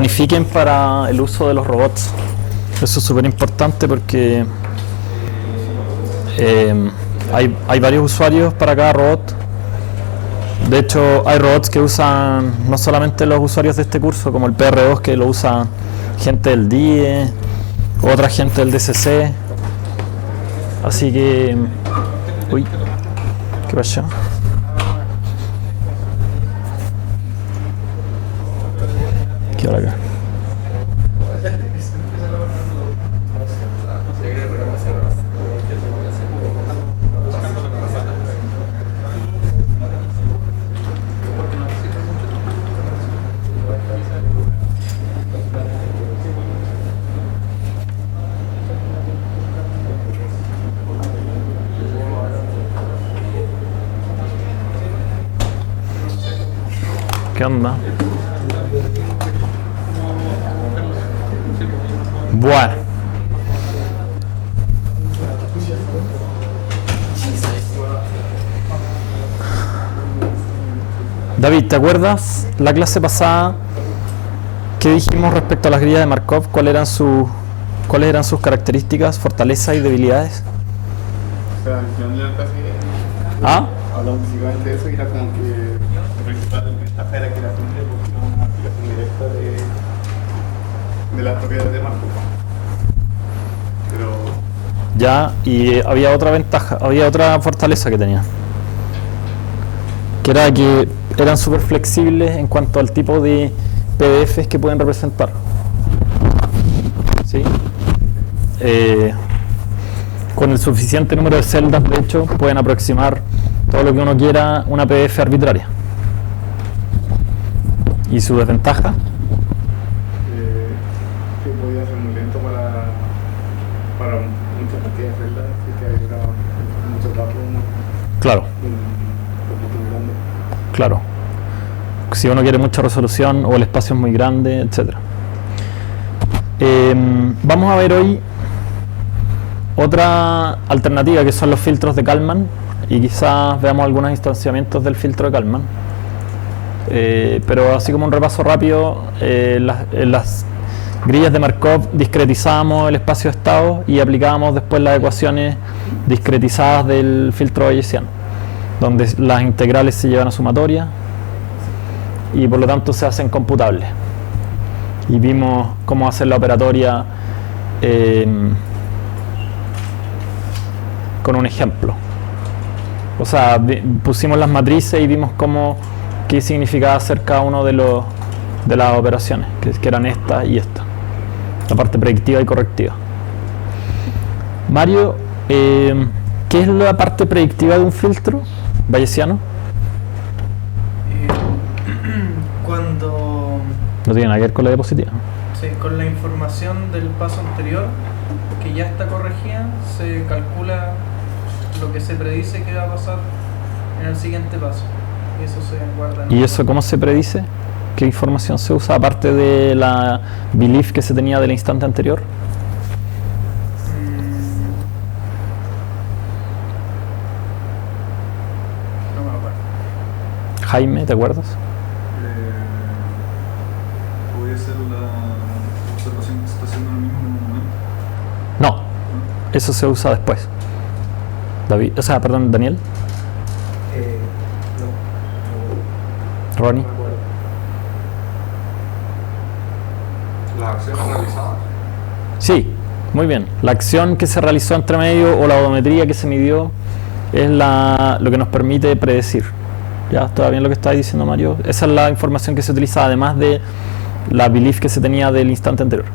planifiquen para el uso de los robots. Eso es súper importante porque hay varios usuarios para cada robot. De hecho, hay robots que usan no solamente los usuarios de este curso, como el PR2, que lo usan gente del DIE, otra gente del DCC. Así que... Uy, ¿qué pasó? ¿Qué hora acá? ¿Qué onda? Bueno. David, ¿te acuerdas la clase pasada que dijimos respecto a las grillas de Markov? ¿Cuáles eran sus características, fortalezas y debilidades? O sea, al final de la clase hablamos básicamente de eso y era como que el principal ventaja era que la fuente era una aplicación directa de las propiedades de Markov. Pero... Ya, y había otra ventaja, había otra fortaleza que tenía, que era que eran súper flexibles en cuanto al tipo de PDFs que pueden representar. ¿Sí? Con el suficiente número de celdas, de hecho, pueden aproximar todo lo que uno quiera una PDF arbitraria. ¿Y su desventaja? Que podía ser muy lento para muchas cantidades de celdas, así que había muchos datos. Claro. Claro. Si uno quiere mucha resolución o el espacio es muy grande, etc. Vamos a ver hoy otra alternativa que son los filtros de Kalman y quizás veamos algunos instanciamientos del filtro de Kalman. Pero así como un repaso rápido, en las grillas de Markov discretizamos el espacio de estado y aplicábamos después las ecuaciones discretizadas del filtro bayesiano, donde las integrales se llevan a sumatoria y por lo tanto se hacen computables. Y vimos cómo hacer la operatoria con un ejemplo. O sea, pusimos las matrices y vimos qué significaba hacer cada uno de las operaciones, que eran esta y esta, la parte predictiva y correctiva. Mario, ¿qué es la parte predictiva de un filtro bayesiano? Cuando... No tiene nada que ver con la diapositiva. Sí, con la información del paso anterior, que ya está corregida, se calcula lo que se predice que va a pasar en el siguiente paso. Y eso se guarda en... ¿Y eso cómo se predice? ¿Qué información se usa aparte de la belief que se tenía del instante anterior? No me acuerdo. Jaime, ¿te acuerdas? ¿Puede ser la observación que se está haciendo en el mismo momento? No, eso se usa después. David, o sea, perdón, Daniel. No. Ronnie. Las acciones realizadas. Sí, muy bien. La acción que se realizó entre medio o la odometría que se midió es lo que nos permite predecir. ¿Ya? ¿Está bien lo que está diciendo Mario? Esa es la información que se utiliza además de la belief que se tenía del instante anterior.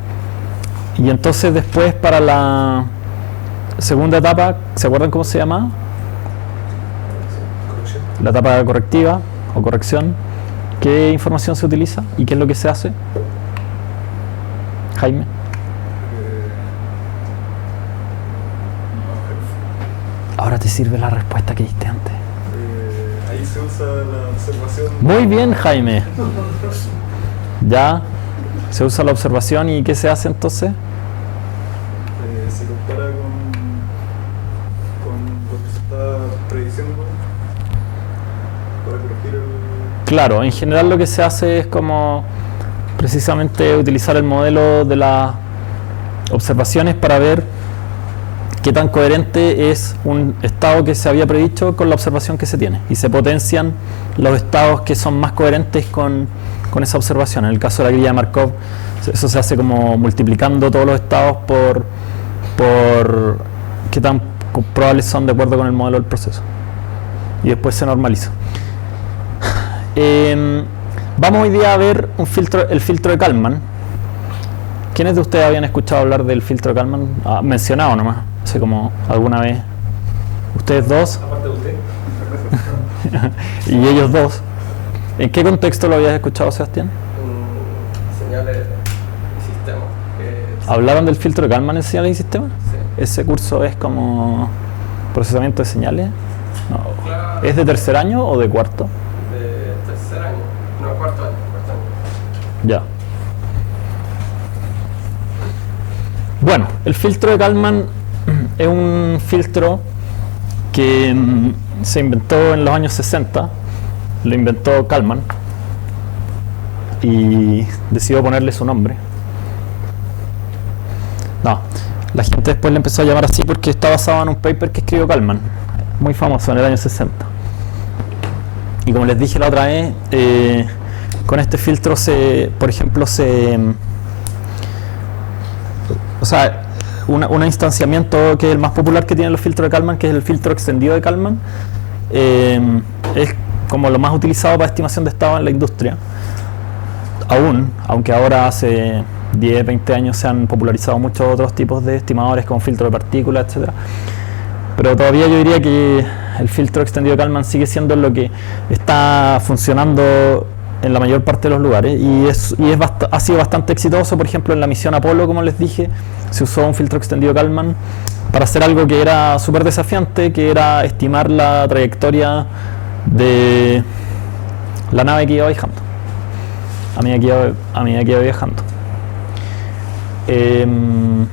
Y entonces después para la segunda etapa, ¿se acuerdan cómo se llama? Corrección. La etapa correctiva o corrección. ¿Qué información se utiliza y qué es lo que se hace? Jaime. Ahora te sirve la respuesta que diste antes. Ahí se usa la observación. Muy bien, Jaime. Ya se usa la observación y ¿qué se hace entonces? Se compara con lo que se está prediciendo para corregir el... Claro, en general lo que se hace es como precisamente utilizar el modelo de las observaciones para ver qué tan coherente es un estado que se había predicho con la observación que se tiene, y se potencian los estados que son más coherentes con esa observación. En el caso de la grilla de Markov, eso se hace como multiplicando todos los estados por qué tan probables son de acuerdo con el modelo del proceso, y después se normaliza. Vamos hoy día a ver el filtro de Kalman. ¿Quiénes de ustedes habían escuchado hablar del filtro de Kalman? Mencionado nomás, así como alguna vez. ¿Ustedes dos? Aparte de usted. Y ellos dos. ¿En qué contexto lo habías escuchado, Sebastián? Señales y sistemas. ¿Hablaron del filtro de Kalman en señales y sistemas? Sí. ¿Ese curso es como procesamiento de señales? No. Claro. ¿Es de tercer año o de cuarto? De tercer año. No, cuarto año. Ya. Bueno, el filtro de Kalman es un filtro que se inventó en los años 60, lo inventó Kalman y decidió ponerle su nombre. No, la gente después le empezó a llamar así porque está basado en un paper que escribió Kalman, muy famoso en el año 60. Y como les dije la otra vez, con este filtro por ejemplo, un instanciamiento que es el más popular que tienen los filtros de Kalman, que es el filtro extendido de Kalman, es como lo más utilizado para estimación de estado en la industria. Aunque ahora hace 10, 20 años se han popularizado muchos otros tipos de estimadores como filtro de partículas, etc. Pero todavía yo diría que el filtro extendido de Kalman sigue siendo lo que está funcionando en la mayor parte de los lugares, y ha sido bastante exitoso. Por ejemplo, en la misión Apolo, como les dije, se usó un filtro extendido de Kalman para hacer algo que era súper desafiante, que era estimar la trayectoria de la nave que iba viajando a medida que iba viajando. El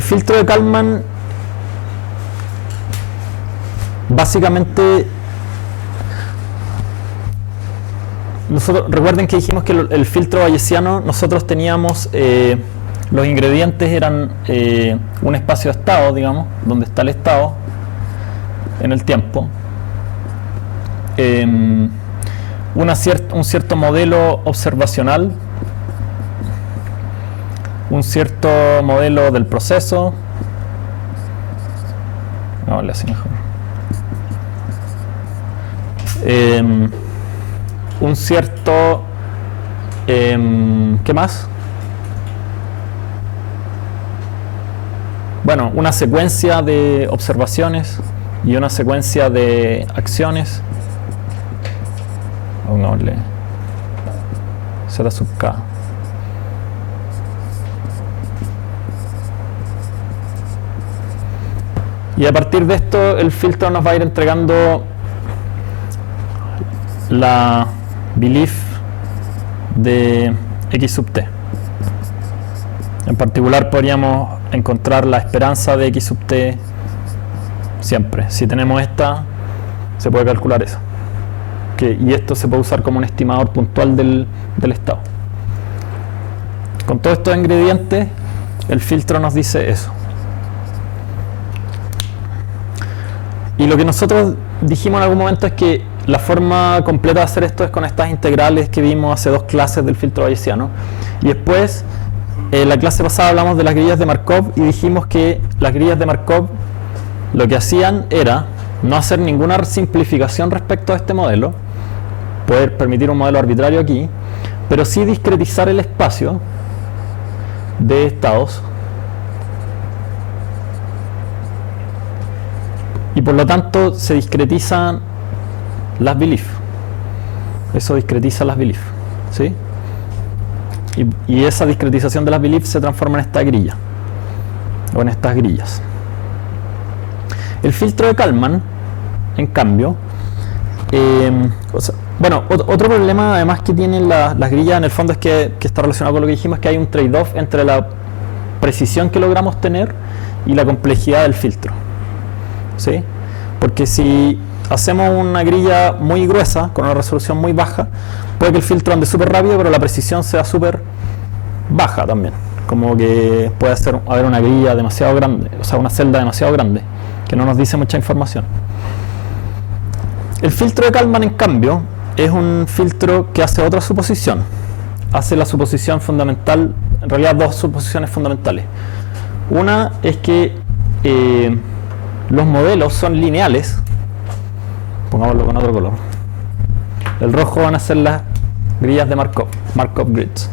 filtro de Kalman básicamente, recuerden que dijimos que el filtro bayesiano, nosotros teníamos los ingredientes eran un espacio de estado, digamos, donde está el estado en el tiempo, un cierto modelo observacional, un cierto modelo del proceso. No, le así mejor. Un cierto ¿qué más? Bueno, una secuencia de observaciones y una secuencia de acciones. Pongámosle Z sub K. Y a partir de esto el filtro nos va a ir entregando la belief de X sub T. En particular podríamos encontrar la esperanza de X sub T siempre. Si tenemos esta, se puede calcular eso. Y esto se puede usar como un estimador puntual del estado. Con todos estos ingredientes, el filtro nos dice eso. Y lo que nosotros dijimos en algún momento es que la forma completa de hacer esto es con estas integrales que vimos hace 2 clases del filtro bayesiano. Y después, en la clase pasada hablamos de las grillas de Markov y dijimos que las grillas de Markov lo que hacían era no hacer ninguna simplificación respecto a este modelo, poder permitir un modelo arbitrario aquí, pero sí discretizar el espacio de estados, y por lo tanto se discretizan las belief. Eso discretiza las belief, ¿sí? Y esa discretización de las belief se transforma en esta grilla, o en estas grillas. El filtro de Kalman, en cambio, otro problema además que tienen las grillas en el fondo es que está relacionado con lo que dijimos, que hay un trade-off entre la precisión que logramos tener y la complejidad del filtro, ¿sí? Porque si hacemos una grilla muy gruesa, con una resolución muy baja, puede que el filtro ande súper rápido, pero la precisión sea súper baja también. Como que puede haber una grilla demasiado grande, o sea, una celda demasiado grande, que no nos dice mucha información. El filtro de Kalman, en cambio, es un filtro que hace otra suposición. Hace la suposición fundamental, en realidad dos suposiciones fundamentales. Una es que los modelos son lineales. Pongámoslo con otro color. El rojo van a ser las grillas de Markov grids.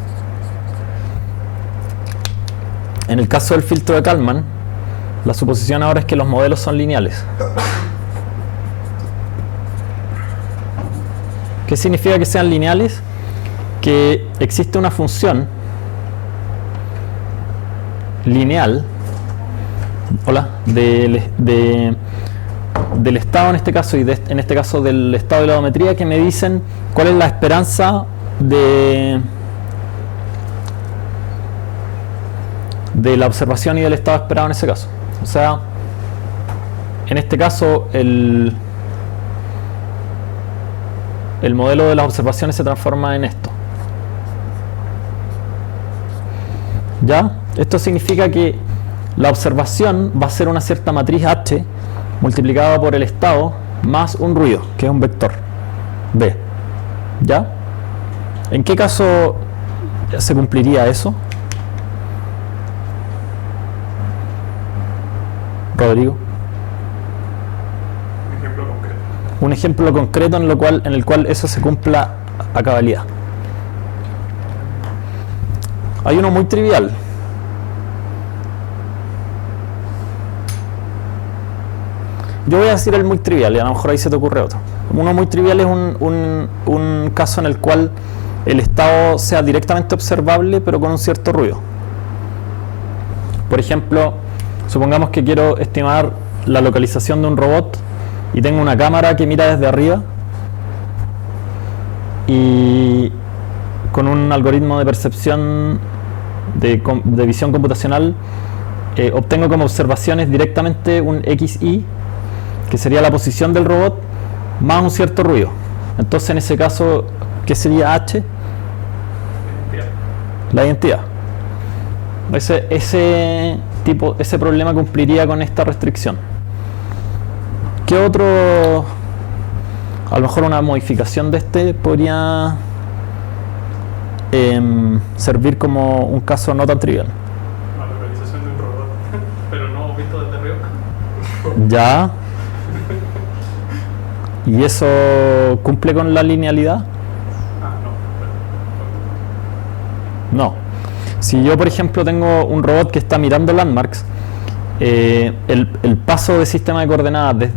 En el caso del filtro de Kalman, la suposición ahora es que los modelos son lineales. ¿Qué significa que sean lineales? Que existe una función lineal, del estado en este caso, y en este caso del estado de la odometría, que me dicen cuál es la esperanza de la observación y del estado esperado en ese caso. O sea, en este caso el modelo de las observaciones se transforma en esto. ¿Ya? Esto significa que la observación va a ser una cierta matriz H multiplicada por el estado más un ruido, que es un vector B. ¿Ya? ¿En qué caso se cumpliría eso? Rodrigo. Un ejemplo concreto en el cual eso se cumpla a cabalidad. Hay uno muy trivial. Yo voy a decir el muy trivial y a lo mejor ahí se te ocurre otro. Uno muy trivial es un caso en el cual el estado sea directamente observable pero con un cierto ruido. Por ejemplo, supongamos que quiero estimar la localización de un robot y tengo una cámara que mira desde arriba y con un algoritmo de percepción de visión computacional obtengo como observaciones directamente un XY, que sería la posición del robot más un cierto ruido. Entonces en ese caso, ¿qué sería H? La identidad. Ese problema cumpliría con esta restricción. ¿Qué otro, a lo mejor una modificación de este podría servir como un caso no tan trivial? La localización de un robot, pero no visto desde arriba. Ya. ¿Y eso cumple con la linealidad? No. Si yo, por ejemplo, tengo un robot que está mirando landmarks, el paso de sistema de coordenadas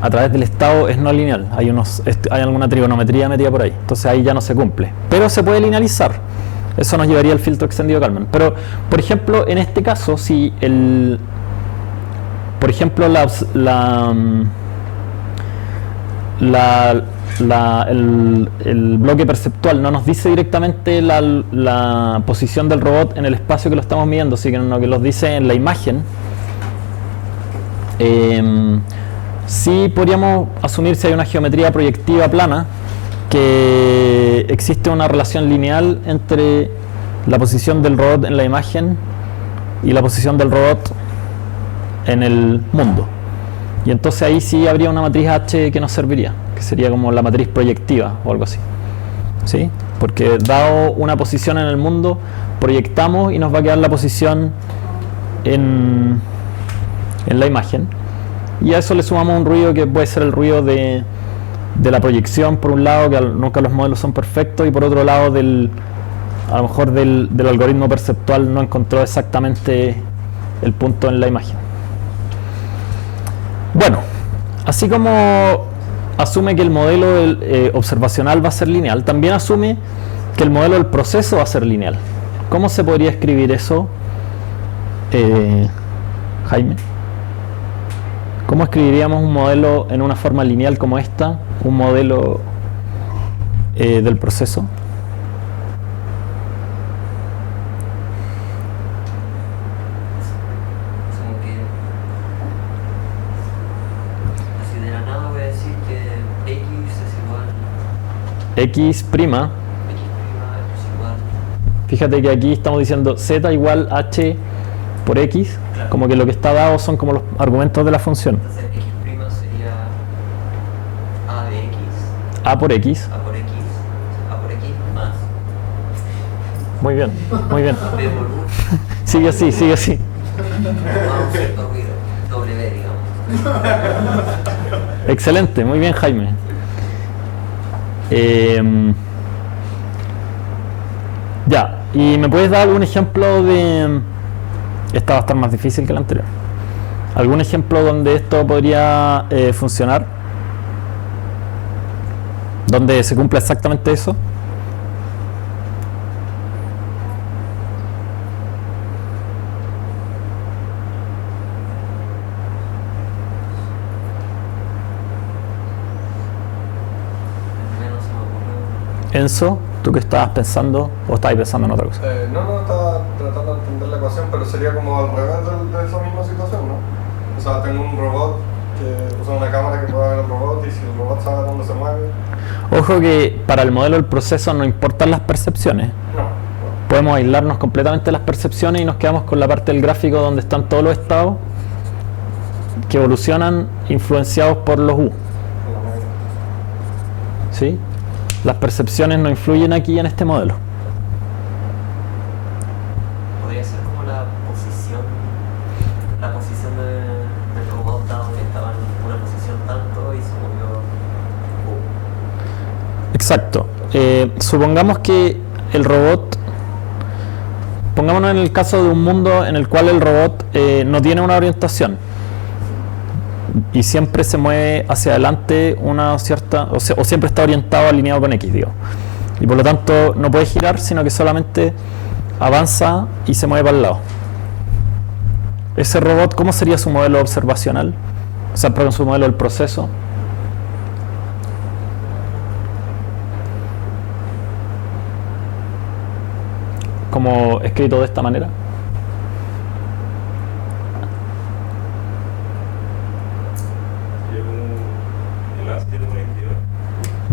a través del estado es no lineal. Hay alguna trigonometría metida por ahí. Entonces ahí ya no se cumple. Pero se puede linealizar. Eso nos llevaría al filtro extendido Kalman. Pero, por ejemplo, en este caso, si por ejemplo, el bloque perceptual no nos dice directamente la posición del robot en el espacio que lo estamos midiendo, sino que los dice en la imagen. Sí podríamos asumir, si hay una geometría proyectiva plana, que existe una relación lineal entre la posición del robot en la imagen y la posición del robot en el mundo. Y entonces ahí sí habría una matriz H que nos serviría, que sería como la matriz proyectiva o algo así. ¿Sí? Porque dado una posición en el mundo, proyectamos y nos va a quedar la posición en la imagen. Y a eso le sumamos un ruido que puede ser el ruido de la proyección, por un lado, que nunca los modelos son perfectos, y por otro lado, a lo mejor del algoritmo perceptual no encontró exactamente el punto en la imagen. Bueno, así como asume que el modelo observacional va a ser lineal, también asume que el modelo del proceso va a ser lineal. ¿Cómo se podría escribir eso, Jaime? ¿Cómo escribiríamos un modelo en una forma lineal como esta? Un modelo del proceso. Así de la nada voy a decir que X es X', fíjate que aquí estamos diciendo Z igual H por X, Claro. como que lo que está dado son como los argumentos de la función. Entonces X' sería A de X, A por X, A por X, A por X más muy bien, muy bien. B por U Sigue así, sigue así. más un cierto ruido, W, digamos. Excelente, muy bien, Jaime. Ya, ¿y me puedes dar algún ejemplo de... Esta va a estar más difícil que la anterior. ¿Algún ejemplo donde esto podría funcionar? ¿Donde se cumpla exactamente eso? Menos se me ocurre. Enzo, ¿tú qué estabas pensando o estabas pensando en otra cosa? No, estaba tratando de entender la ecuación, pero sería como al revés de esa misma situación, ¿no? O sea, tengo un robot, que una cámara que pueda ver el robot y si el robot sabe dónde se mueve. Ojo que para el modelo del proceso no importan las percepciones. No. Podemos aislarnos completamente de las percepciones y nos quedamos con la parte del gráfico donde están todos los estados que evolucionan influenciados por los U. ¿Sí? Las percepciones no influyen aquí en este modelo. Podría ser como la posición del robot dado que estaba en una posición tanto y se movió U. Exacto. Supongamos que el robot, pongámonos en el caso de un mundo en el cual el robot no tiene una orientación y siempre se mueve hacia adelante una cierta, o siempre está orientado, alineado con X, digo. Y por lo tanto no puede girar, sino que solamente avanza y se mueve para el lado. Ese robot, ¿cómo sería su modelo observacional? O sea, perdón, su modelo del proceso. Como escrito de esta manera. El A tiene una identidad.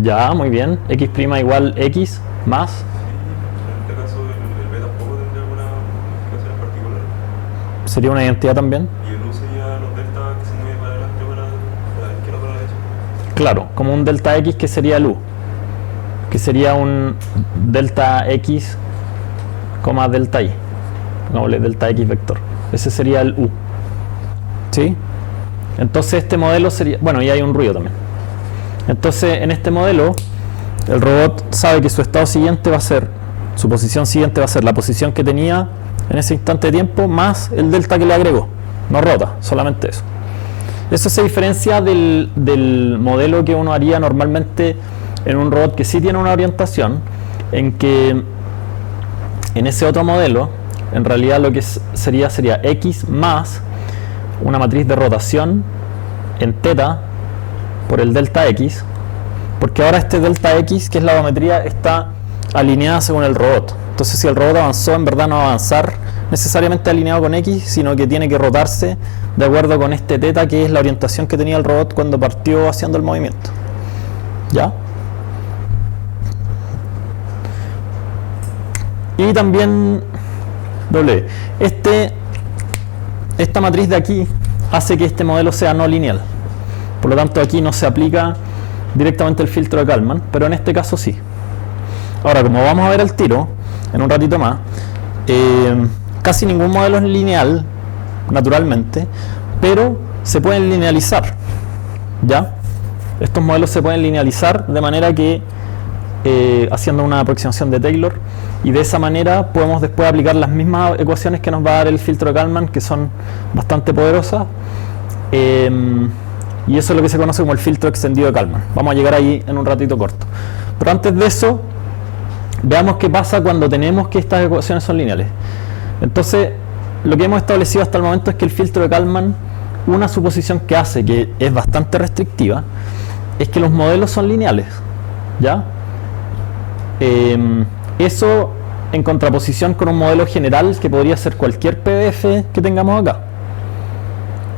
Ya, muy bien. X' igual X más. Sí, en este caso el B tampoco tendría alguna modificación en particular. Sería una identidad también. Y el U sería los delta que se mueven para adelante o para la izquierda o para la derecha. Claro, como un delta X que sería el U. Que sería un delta X, delta Y. Pongámosle delta X vector. Ese sería el U. ¿Sí? Entonces este modelo sería... Bueno, y hay un ruido también. Entonces en este modelo el robot sabe que su estado siguiente va a ser, su posición siguiente va a ser la posición que tenía en ese instante de tiempo más el delta que le agregó. No rota, solamente eso. Eso se diferencia del modelo que uno haría normalmente en un robot que sí tiene una orientación, en que en ese otro modelo en realidad lo que sería X más una matriz de rotación en θ por el delta X, porque ahora este delta X, que es la odometría, está alineada según el robot. Entonces si el robot avanzó, en verdad no va a avanzar necesariamente alineado con X, sino que tiene que rotarse de acuerdo con este θ, que es la orientación que tenía el robot cuando partió haciendo el movimiento. ¿Ya? Y también W. Esta matriz de aquí hace que este modelo sea no lineal. Por lo tanto, aquí no se aplica directamente el filtro de Kalman, pero en este caso sí. Ahora, como vamos a ver al tiro, en un ratito más, casi ningún modelo es lineal, naturalmente, pero se pueden linealizar. ¿Ya? Estos modelos se pueden linealizar de manera que, haciendo una aproximación de Taylor, y de esa manera podemos después aplicar las mismas ecuaciones que nos va a dar el filtro de Kalman, que son bastante poderosas. Y eso es lo que se conoce como el filtro extendido de Kalman. Vamos a llegar ahí en un ratito corto. Pero antes de eso, veamos qué pasa cuando tenemos que estas ecuaciones son lineales. Entonces, lo que hemos establecido hasta el momento es que el filtro de Kalman, una suposición que hace, que es bastante restrictiva, es que los modelos son lineales. ¿Ya? Eso en contraposición con un modelo general que podría ser cualquier PDF que tengamos acá.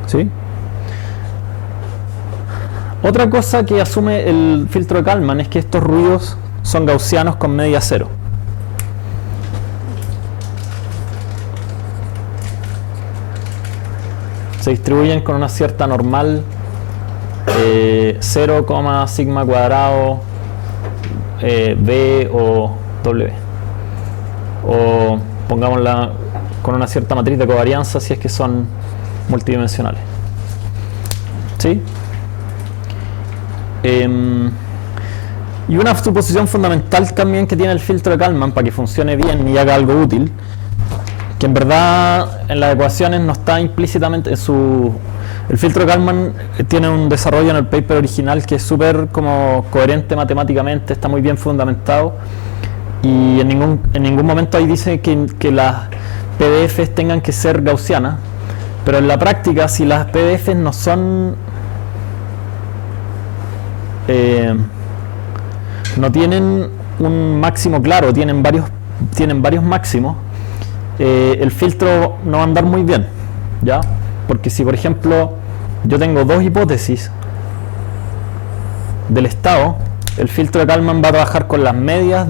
¿Sí? Otra cosa que asume el filtro de Kalman es que estos ruidos son gaussianos con media cero. Se distribuyen con una cierta normal 0, sigma cuadrado B o W. O pongámosla con una cierta matriz de covarianza si es que son multidimensionales. ¿Sí? Y una suposición fundamental también que tiene el filtro de Kalman para que funcione bien y haga algo útil, que en verdad en las ecuaciones no está implícitamente en su... El filtro de Kalman tiene un desarrollo en el paper original que es súper como coherente matemáticamente, está muy bien fundamentado, y en ningún momento ahí dice que las PDFs tengan que ser gaussianas, pero en la práctica si las PDFs no son no tienen un máximo claro, tienen varios máximos, el filtro no va a andar muy bien, ¿ya? Porque si por ejemplo yo tengo dos hipótesis del estado, el filtro de Kalman va a trabajar con las medias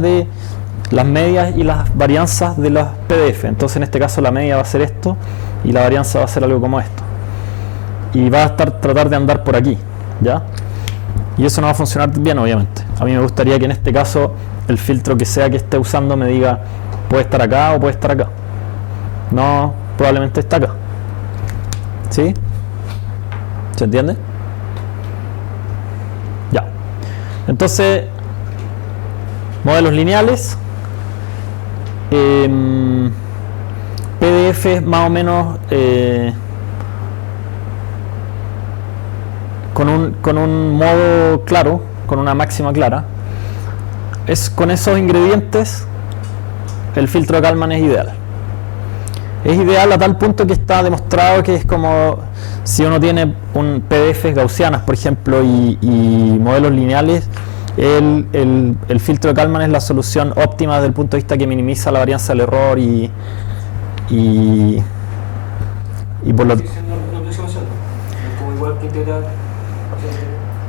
y las varianzas de los PDF. Entonces en este caso la media va a ser esto y la varianza va a ser algo como esto, y va a tratar de andar por aquí, ¿ya? Y eso no va a funcionar bien, obviamente. A mí me gustaría que en este caso el filtro que sea que esté usando me diga puede estar acá o puede estar acá. No, probablemente está acá. ¿Sí? ¿Se entiende? Ya. Entonces, modelos lineales, PDF más o menos con un modo claro, con una máxima clara. Con esos ingredientes el filtro de Kalman es ideal. Es ideal a tal punto que está demostrado que es como si uno tiene un PDFs gaussianas, por ejemplo, y modelos lineales, el filtro de Kalman es la solución óptima desde el punto de vista que minimiza la varianza del error y por lo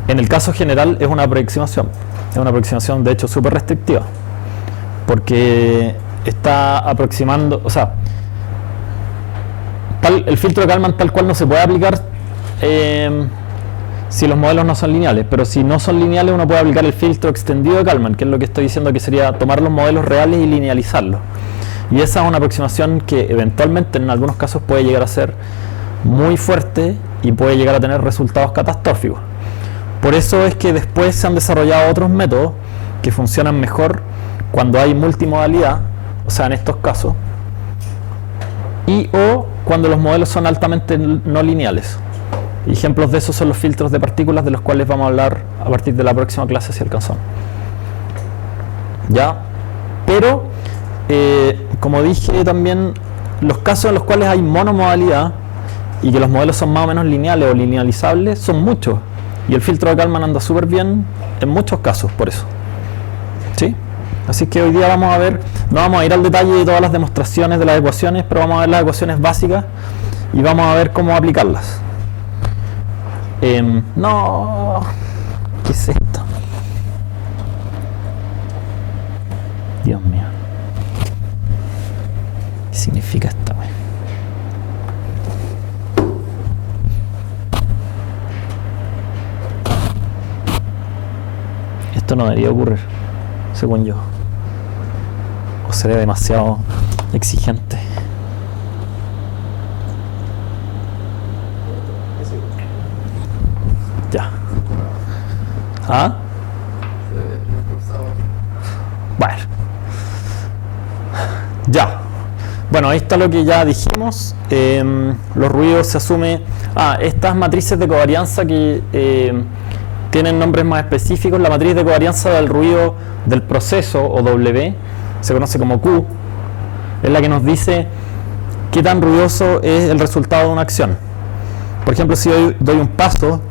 en el caso general es una aproximación de hecho súper restrictiva, porque está aproximando, o sea, el filtro de Kalman tal cual no se puede aplicar si los modelos no son lineales, pero si no son lineales uno puede aplicar el filtro extendido de Kalman, que es lo que estoy diciendo, que sería tomar los modelos reales y linealizarlos. Y esa es una aproximación que eventualmente en algunos casos puede llegar a ser muy fuerte y puede llegar a tener resultados catastróficos. Por eso es que después se han desarrollado otros métodos que funcionan mejor cuando hay multimodalidad, o sea en estos casos, y o cuando los modelos son altamente no lineales. Ejemplos de eso son los filtros de partículas, de los cuales vamos a hablar a partir de la próxima clase si alcanzamos. ¿Ya? Pero, como dije también, los casos en los cuales hay monomodalidad y que los modelos son más o menos lineales o linealizables son muchos. Y el filtro de Kalman anda súper bien en muchos casos, por eso. ¿Sí? Así que hoy día vamos a ver, no vamos a ir al detalle de todas las demostraciones de las ecuaciones, pero vamos a ver las ecuaciones básicas y vamos a ver cómo aplicarlas. No, ¿qué es esto? Dios mío, ¿qué significa esta? Esto no debería ocurrir, según yo. O seré demasiado exigente. Ya. ¿Ah? Bueno. Ya. Bueno, ahí está lo que ya dijimos. Los ruidos se asume... estas matrices de covarianza que tienen nombres más específicos. La matriz de covarianza del ruido del proceso, o W, se conoce como Q, es la que nos dice qué tan ruidoso es el resultado de una acción. Por ejemplo, si yo doy un paso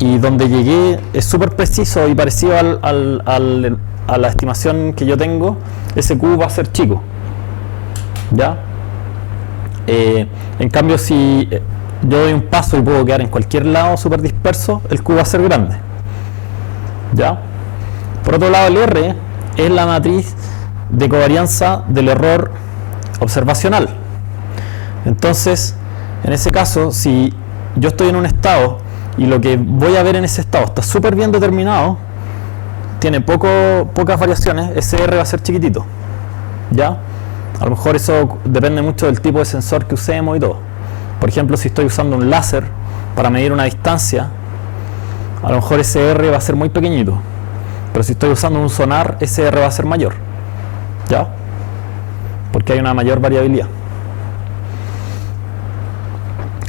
y donde llegué es súper preciso y parecido a la estimación que yo tengo, ese Q va a ser chico, ¿ya? En cambio, si yo doy un paso y puedo quedar en cualquier lado súper disperso, el Q va a ser grande, ¿ya? Por otro lado, el R es la matriz de covarianza del error observacional. Entonces, en ese caso, si yo estoy en un estado y lo que voy a ver en ese estado está súper bien determinado, tiene pocas variaciones, ese R va a ser chiquitito, ¿ya? A lo mejor eso depende mucho del tipo de sensor que usemos y todo. Por ejemplo, si estoy usando un láser para medir una distancia, a lo mejor ese R va a ser muy pequeñito. Pero si estoy usando un sonar, ese R va a ser mayor, ¿ya? Porque hay una mayor variabilidad.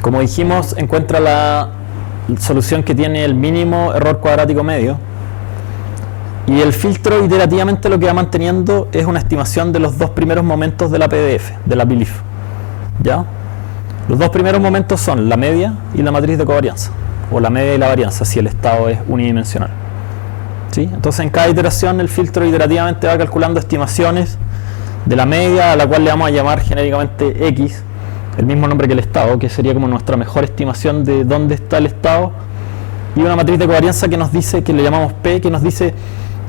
Como dijimos, encuentra la solución que tiene el mínimo error cuadrático medio. Y el filtro iterativamente lo que va manteniendo es una estimación de los dos primeros momentos de la PDF, de la belief, ¿ya? Los dos primeros momentos son la media y la matriz de covarianza, o la media y la varianza, si el estado es unidimensional, ¿sí? Entonces en cada iteración el filtro iterativamente va calculando estimaciones de la media, a la cual le vamos a llamar genéricamente X, el mismo nombre que el estado, que sería como nuestra mejor estimación de dónde está el estado, y una matriz de covarianza que nos dice, que le llamamos P, que nos dice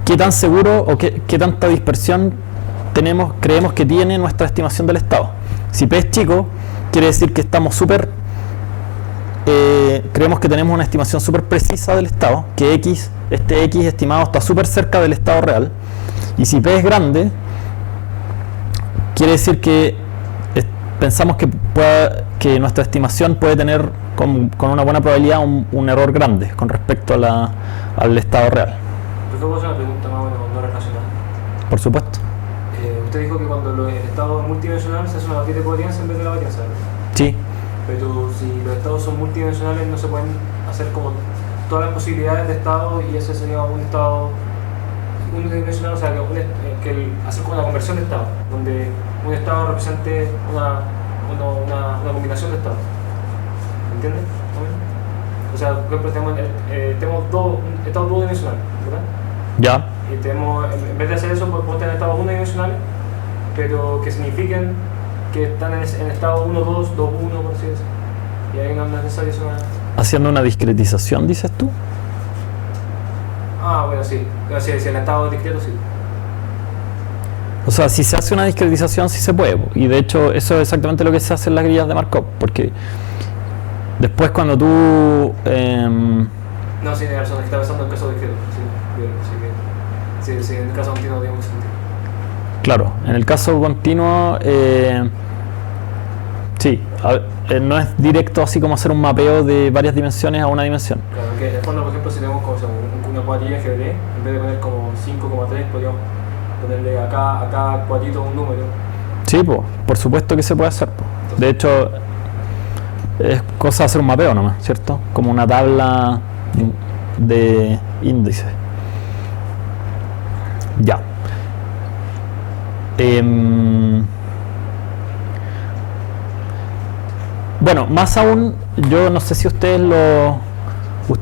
qué tan seguro o qué tanta dispersión creemos que tiene nuestra estimación del estado. Si P es chico, quiere decir que estamos creemos que tenemos una estimación súper precisa del estado, que este X estimado está súper cerca del estado real. Y si P es grande, quiere decir que pensamos que nuestra estimación puede tener con una buena probabilidad un error grande con respecto al estado real. ¿Puedo hacer una pregunta más o menos no relacionada? Por supuesto. Usted dijo que cuando el estado es multidimensional se hace una matriz de covarianza en vez de la varianza, ¿verdad? Sí. Pero si los estados son multidimensionales no se pueden hacer como todas las posibilidades de estado y ese sería un estado unidimensional, o sea, hacer como una conversión de estado, donde un estado represente una combinación de estados. ¿Me entiendes? O sea, por ejemplo, tenemos un estado duodimensional, ¿verdad? Ya. Y en vez de hacer eso, podemos tener estados unidimensionales, pero que signifiquen que están en estado 1, 2, 2, 1, por así decirlo. Y ahí no es necesario eso. Haciendo una discretización, dices tú. Bueno, sí. Si en estado discreto, sí. O sea, si se hace una discretización, sí se puede. Y de hecho, eso es exactamente lo que se hace en las grillas de Markov. Porque después, cuando tú. No, sí, tiene razón. Está pensando en caso discreto. Sí, en el caso continuo, digamos. Claro, en el caso continuo. Sí, no es directo así como hacer un mapeo de varias dimensiones a una dimensión. Claro, que en el fondo, por ejemplo, si tenemos como una cuadrilla GBD, en vez de poner como 5,3, podríamos ponerle a cada cuadrito un número. Sí, por supuesto que se puede hacer. De hecho, es cosa de hacer un mapeo nomás, ¿cierto? Como una tabla de índices. Ya. Bueno, más aún, yo no sé si ustedes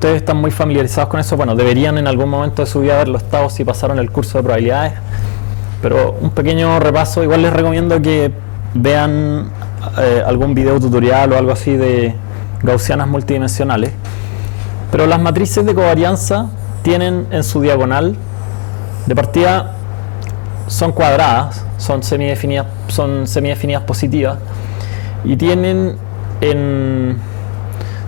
están muy familiarizados con eso. Bueno, deberían en algún momento de su vida haberlo estado si pasaron el curso de probabilidades. Pero un pequeño repaso, igual les recomiendo que vean algún video tutorial o algo así de gaussianas multidimensionales. Pero las matrices de covarianza tienen en su diagonal, de partida son cuadradas, son semidefinidas positivas y tienen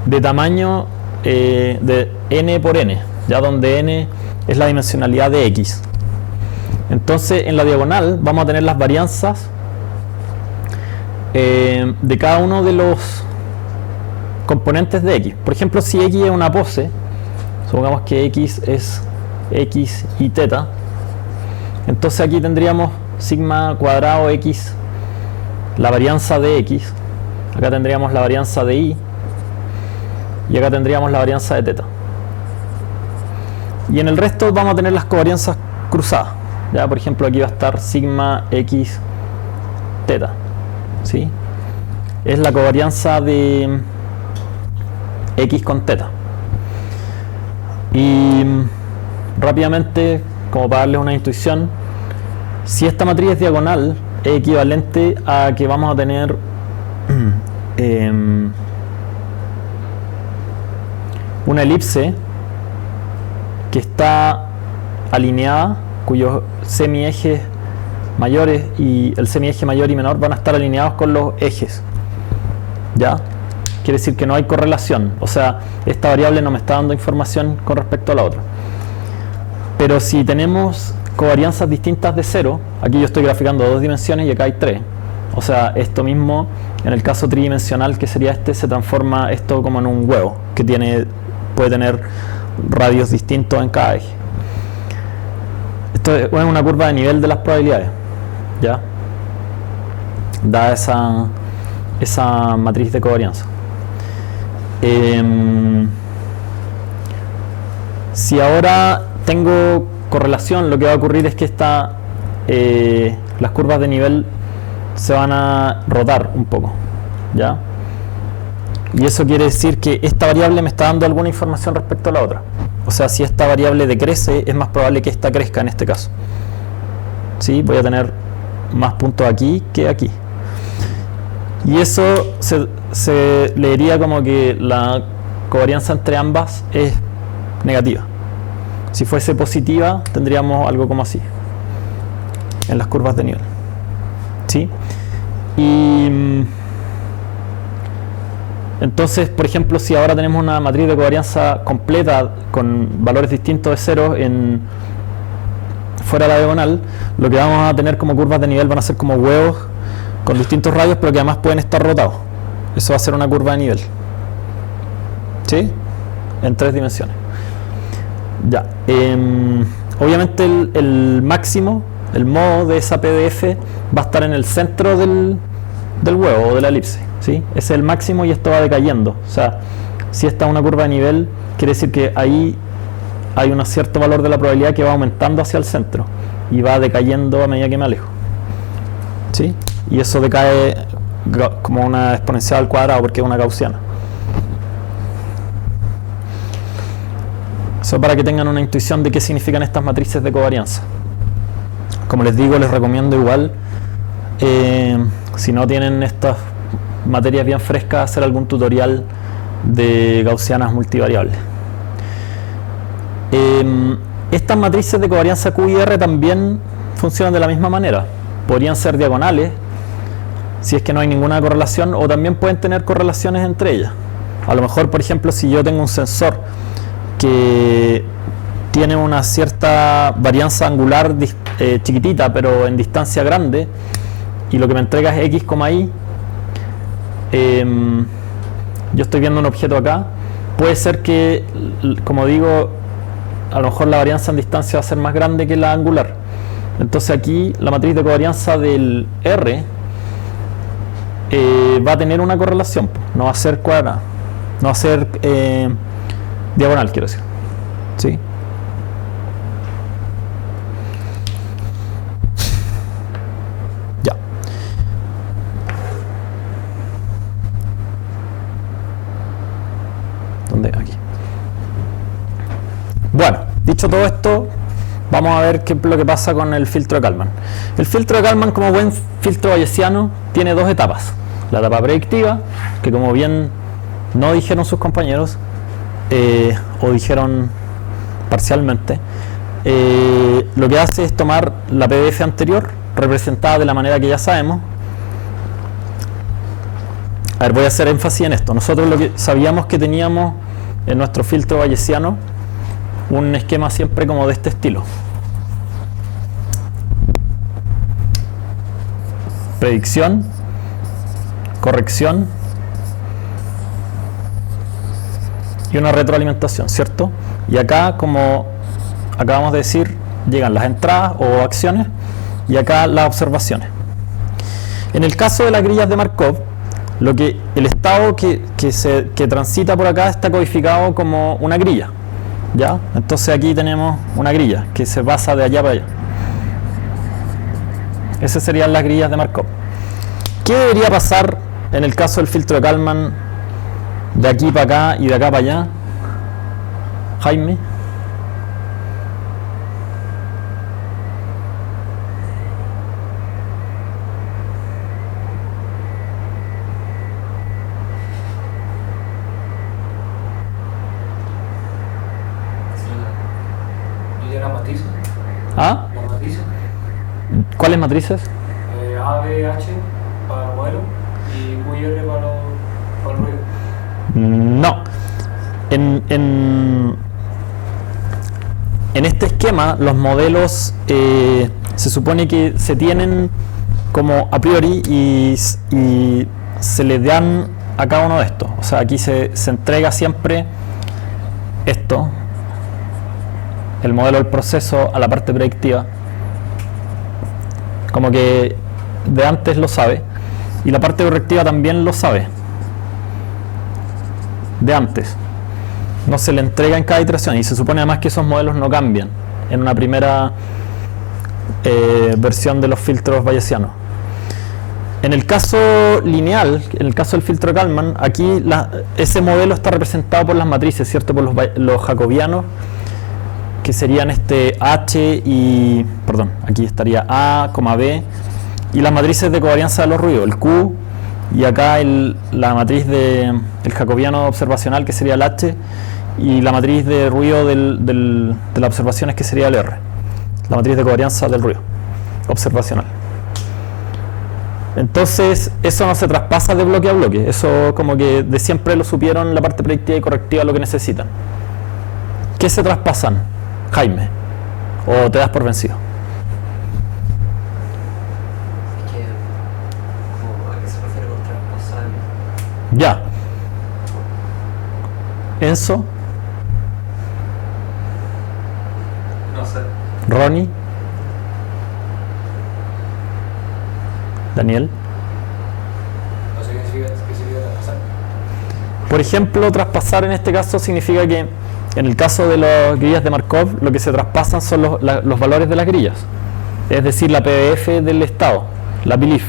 de tamaño de n por n, ya donde n es la dimensionalidad de x. Entonces en la diagonal vamos a tener las varianzas de cada uno de los componentes de x. Por ejemplo, si x es una pose, supongamos que x es x y teta, entonces aquí tendríamos sigma cuadrado x, la varianza de x, acá tendríamos la varianza de y, y acá tendríamos la varianza de teta. Y en el resto vamos a tener las covarianzas cruzadas. Ya, por ejemplo, aquí va a estar sigma x teta, ¿sí? Es la covarianza de x con teta. Y rápidamente, como para darles una intuición, si esta matriz es diagonal, es equivalente a que vamos a tener una elipse que está alineada, cuyos semiejes mayores y el semieje mayor y menor van a estar alineados con los ejes. ¿Ya? Quiere decir que no hay correlación, o sea, esta variable no me está dando información con respecto a la otra. Pero si tenemos covarianzas distintas de 0, aquí yo estoy graficando 2 dimensiones y acá hay 3, o sea, esto mismo en el caso tridimensional que sería este, se transforma esto como en un huevo que puede tener radios distintos en cada eje. Esto es una curva de nivel de las probabilidades, ¿ya? Da esa matriz de covarianza. Si ahora tengo correlación, lo que va a ocurrir es que las curvas de nivel se van a rotar un poco, ¿ya? Y eso quiere decir que esta variable me está dando alguna información respecto a la otra. O sea, si esta variable decrece, es más probable que esta crezca en este caso. ¿Sí? Voy a tener más puntos aquí que aquí. Y eso se leería como que la covarianza entre ambas es negativa. Si fuese positiva, tendríamos algo como así, en las curvas de nivel. ¿Sí? Y entonces, por ejemplo, si ahora tenemos una matriz de covarianza completa con valores distintos de 0 fuera de la diagonal, lo que vamos a tener como curvas de nivel van a ser como huevos con distintos radios, pero que además pueden estar rotados. Eso va a ser una curva de nivel. ¿Sí? En 3 dimensiones. Ya. Obviamente el máximo, el modo de esa PDF va a estar en el centro del huevo o de la elipse. ¿Sí? Ese es el máximo y esto va decayendo. O sea, si esta es una curva de nivel, quiere decir que ahí hay un cierto valor de la probabilidad que va aumentando hacia el centro y va decayendo a medida que me alejo. ¿Sí? Y eso decae como una exponencial al cuadrado porque es una gaussiana. Eso para que tengan una intuición de qué significan estas matrices de covarianza. Como les digo, les recomiendo igual, si no tienen estas materias bien frescas, hacer algún tutorial de gaussianas multivariables. Estas matrices de covarianza Q y R también funcionan de la misma manera. Podrían ser diagonales, si es que no hay ninguna correlación, o también pueden tener correlaciones entre ellas. A lo mejor, por ejemplo, si yo tengo un sensor que tiene una cierta varianza angular chiquitita, pero en distancia grande, y lo que me entrega es x, y, yo estoy viendo un objeto acá, puede ser que, como digo, a lo mejor la varianza en distancia va a ser más grande que la angular. Entonces aquí la matriz de covarianza del R va a tener una correlación, no va a ser cuadrada, no va a ser diagonal, quiero decir. ¿Sí? Ya. ¿Dónde? Aquí. Bueno, dicho todo esto, vamos a ver qué es lo que pasa con el filtro de Kalman. El filtro de Kalman, como buen filtro bayesiano, tiene 2 etapas. La etapa predictiva, que como bien no dijeron sus compañeros, o dijeron parcialmente, lo que hace es tomar la PDF anterior, representada de la manera que ya sabemos. A ver, voy a hacer énfasis en esto. Nosotros lo que sabíamos que teníamos en nuestro filtro bayesiano un esquema siempre como de este estilo: predicción, corrección y una retroalimentación, ¿cierto? Y acá, como acabamos de decir, llegan las entradas o acciones y acá las observaciones. En el caso de las grillas de Markov, el estado que transita por acá está codificado como una grilla, ¿ya? Entonces aquí tenemos una grilla que se pasa de allá para allá. Esas serían las grillas de Markov. ¿Qué debería pasar en el caso del filtro de Kalman de aquí para acá y de acá para allá? Jaime. Yo ya la matizo. ¿Ah? Las matrices. ¿Cuáles matrices? A, B, H para el modelo y Q y R para el ruido. No. En este esquema, los modelos se supone que se tienen como a priori y se le dan a cada uno de estos. O sea, aquí se entrega siempre esto, el modelo del proceso, a la parte predictiva. Como que de antes lo sabe, y la parte correctiva también lo sabe de antes. No se le entrega en cada iteración, y se supone además que esos modelos no cambian en una primera versión de los filtros bayesianos. En el caso lineal, en el caso del filtro de Kalman, aquí ese modelo está representado por las matrices, ¿cierto? Por los jacobianos, que serían H y, perdón, aquí estaría A, B, y las matrices de covarianza de los ruidos, el Q, y acá la matriz del jacobiano observacional, que sería el H, y la matriz de ruido de las observaciones, que sería el R, la matriz de covarianza del ruido observacional. Entonces, eso no se traspasa de bloque a bloque, eso como que de siempre lo supieron la parte predictiva y correctiva lo que necesitan. ¿Qué se traspasan, Jaime? ¿O te das por vencido? Es que, ¿a qué se refiere con traspasar? Ya. Enzo, No sé. Ronnie, Daniel. No sé qué significa traspasar. Por ejemplo, traspasar en este caso significa que en el caso de las grillas de Markov, lo que se traspasan son los valores de las grillas, es decir, la PDF del estado, la belief.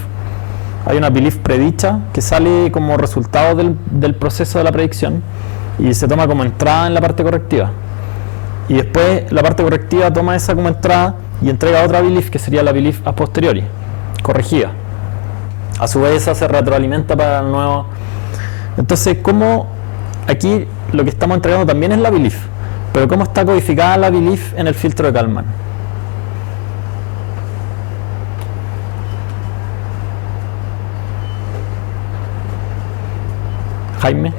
Hay una belief predicha que sale como resultado del proceso de la predicción y se toma como entrada en la parte correctiva. Y después la parte correctiva toma esa como entrada y entrega otra belief, que sería la belief a posteriori, corregida. A su vez esa se retroalimenta para el nuevo. Entonces, ¿cómo aquí lo que estamos entregando también es la belief? Pero ¿cómo está codificada la belief en el filtro de Kalman? Jaime.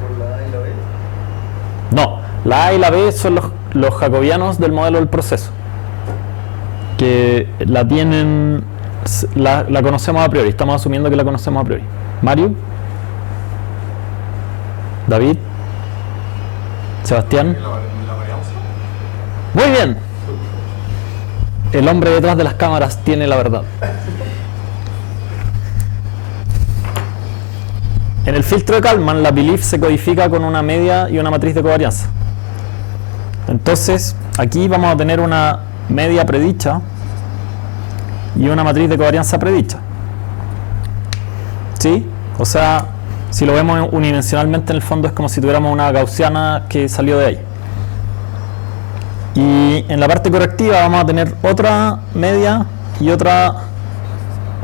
¿Por la A y la B? No, la A y la B son los jacobianos del modelo del proceso, que la tienen, la conocemos a priori, estamos asumiendo que la conocemos a priori. Mario, David, Sebastián. ¿La varianza? Muy bien. El hombre detrás de las cámaras tiene la verdad. En el filtro de Kalman, la belief se codifica con una media y una matriz de covarianza. Entonces, aquí vamos a tener una media predicha y una matriz de covarianza predicha. ¿Sí? O sea, si lo vemos unidimensionalmente, en el fondo es como si tuviéramos una gaussiana que salió de ahí. Y en la parte correctiva vamos a tener otra media y otra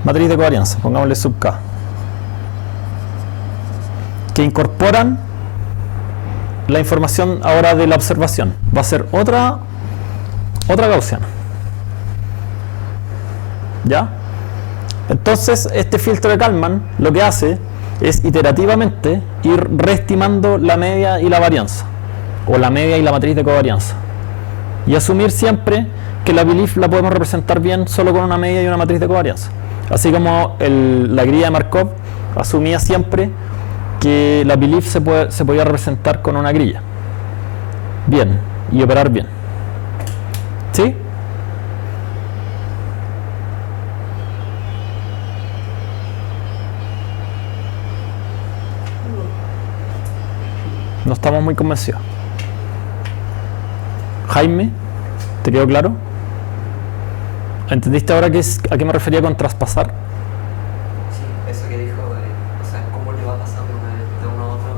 matriz de covarianza, pongámosle sub K, que incorporan la información ahora de la observación. Va a ser otra gaussiana. ¿Ya? Entonces, este filtro de Kalman lo que hace es iterativamente ir reestimando la media y la varianza, o la media y la matriz de covarianza, y asumir siempre que la belief la podemos representar bien solo con una media y una matriz de covarianza. Así como la grilla de Markov asumía siempre que la belief se podía representar con una grilla. Bien, y operar bien. ¿Sí? No estamos muy convencidos. Jaime, ¿te quedó claro? ¿Entendiste ahora a qué me refería con traspasar? Sí, eso que dijo, o sea, cómo le va pasando de uno a otro.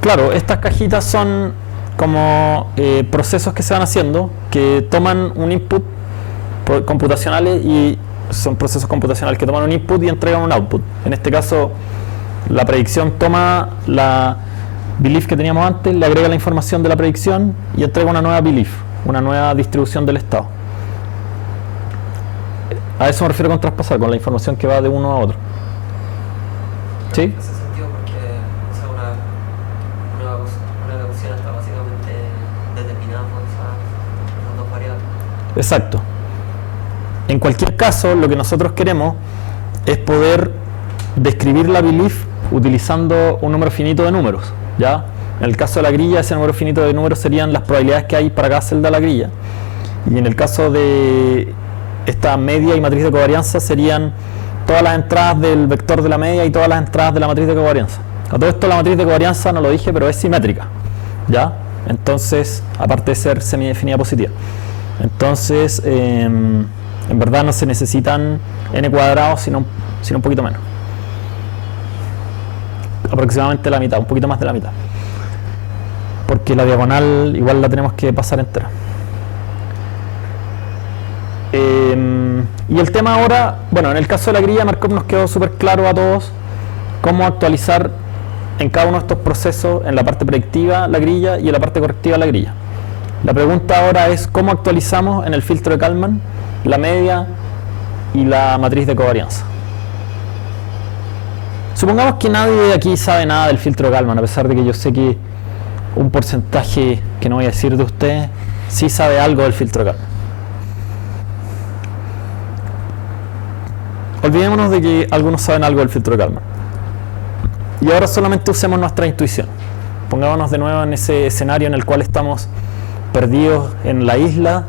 Claro, estas cajitas son como procesos que se van haciendo, que toman un input computacionales, y son procesos computacionales que toman un input y entregan un output. En este caso, la predicción toma belief que teníamos antes, le agrega la información de la predicción y entrega una nueva belief, una nueva distribución del estado. A eso me refiero con traspasar, con la información que va de uno a otro. ¿Sí? Hace sentido porque o sea, una gaussiana está básicamente determinada por esas dos variables. Exacto. En cualquier caso, lo que nosotros queremos es poder describir la belief utilizando un número finito de números, ¿ya? En el caso de la grilla, ese número finito de números serían las probabilidades que hay para cada celda de la grilla. Y en el caso de esta media y matriz de covarianza serían todas las entradas del vector de la media y todas las entradas de la matriz de covarianza. A todo esto la matriz de covarianza, no lo dije, pero es simétrica, ¿ya? Entonces, aparte de ser semidefinida positiva. Entonces, en verdad no se necesitan n cuadrados, sino un poquito menos. Aproximadamente la mitad, un poquito más de la mitad. Porque la diagonal igual la tenemos que pasar entera. Y el tema ahora, bueno, en el caso de la grilla Markov nos quedó súper claro a todos cómo actualizar en cada uno de estos procesos, en la parte predictiva la grilla y en la parte correctiva la grilla. La pregunta ahora es cómo actualizamos en el filtro de Kalman la media y la matriz de covarianza. Supongamos que nadie de aquí sabe nada del filtro de Kalman, a pesar de que yo sé que un porcentaje que no voy a decir de ustedes sí sabe algo del filtro de Kalman. Olvidémonos de que algunos saben algo del filtro de Kalman. Y ahora solamente usemos nuestra intuición. Pongámonos de nuevo en ese escenario en el cual estamos perdidos en la isla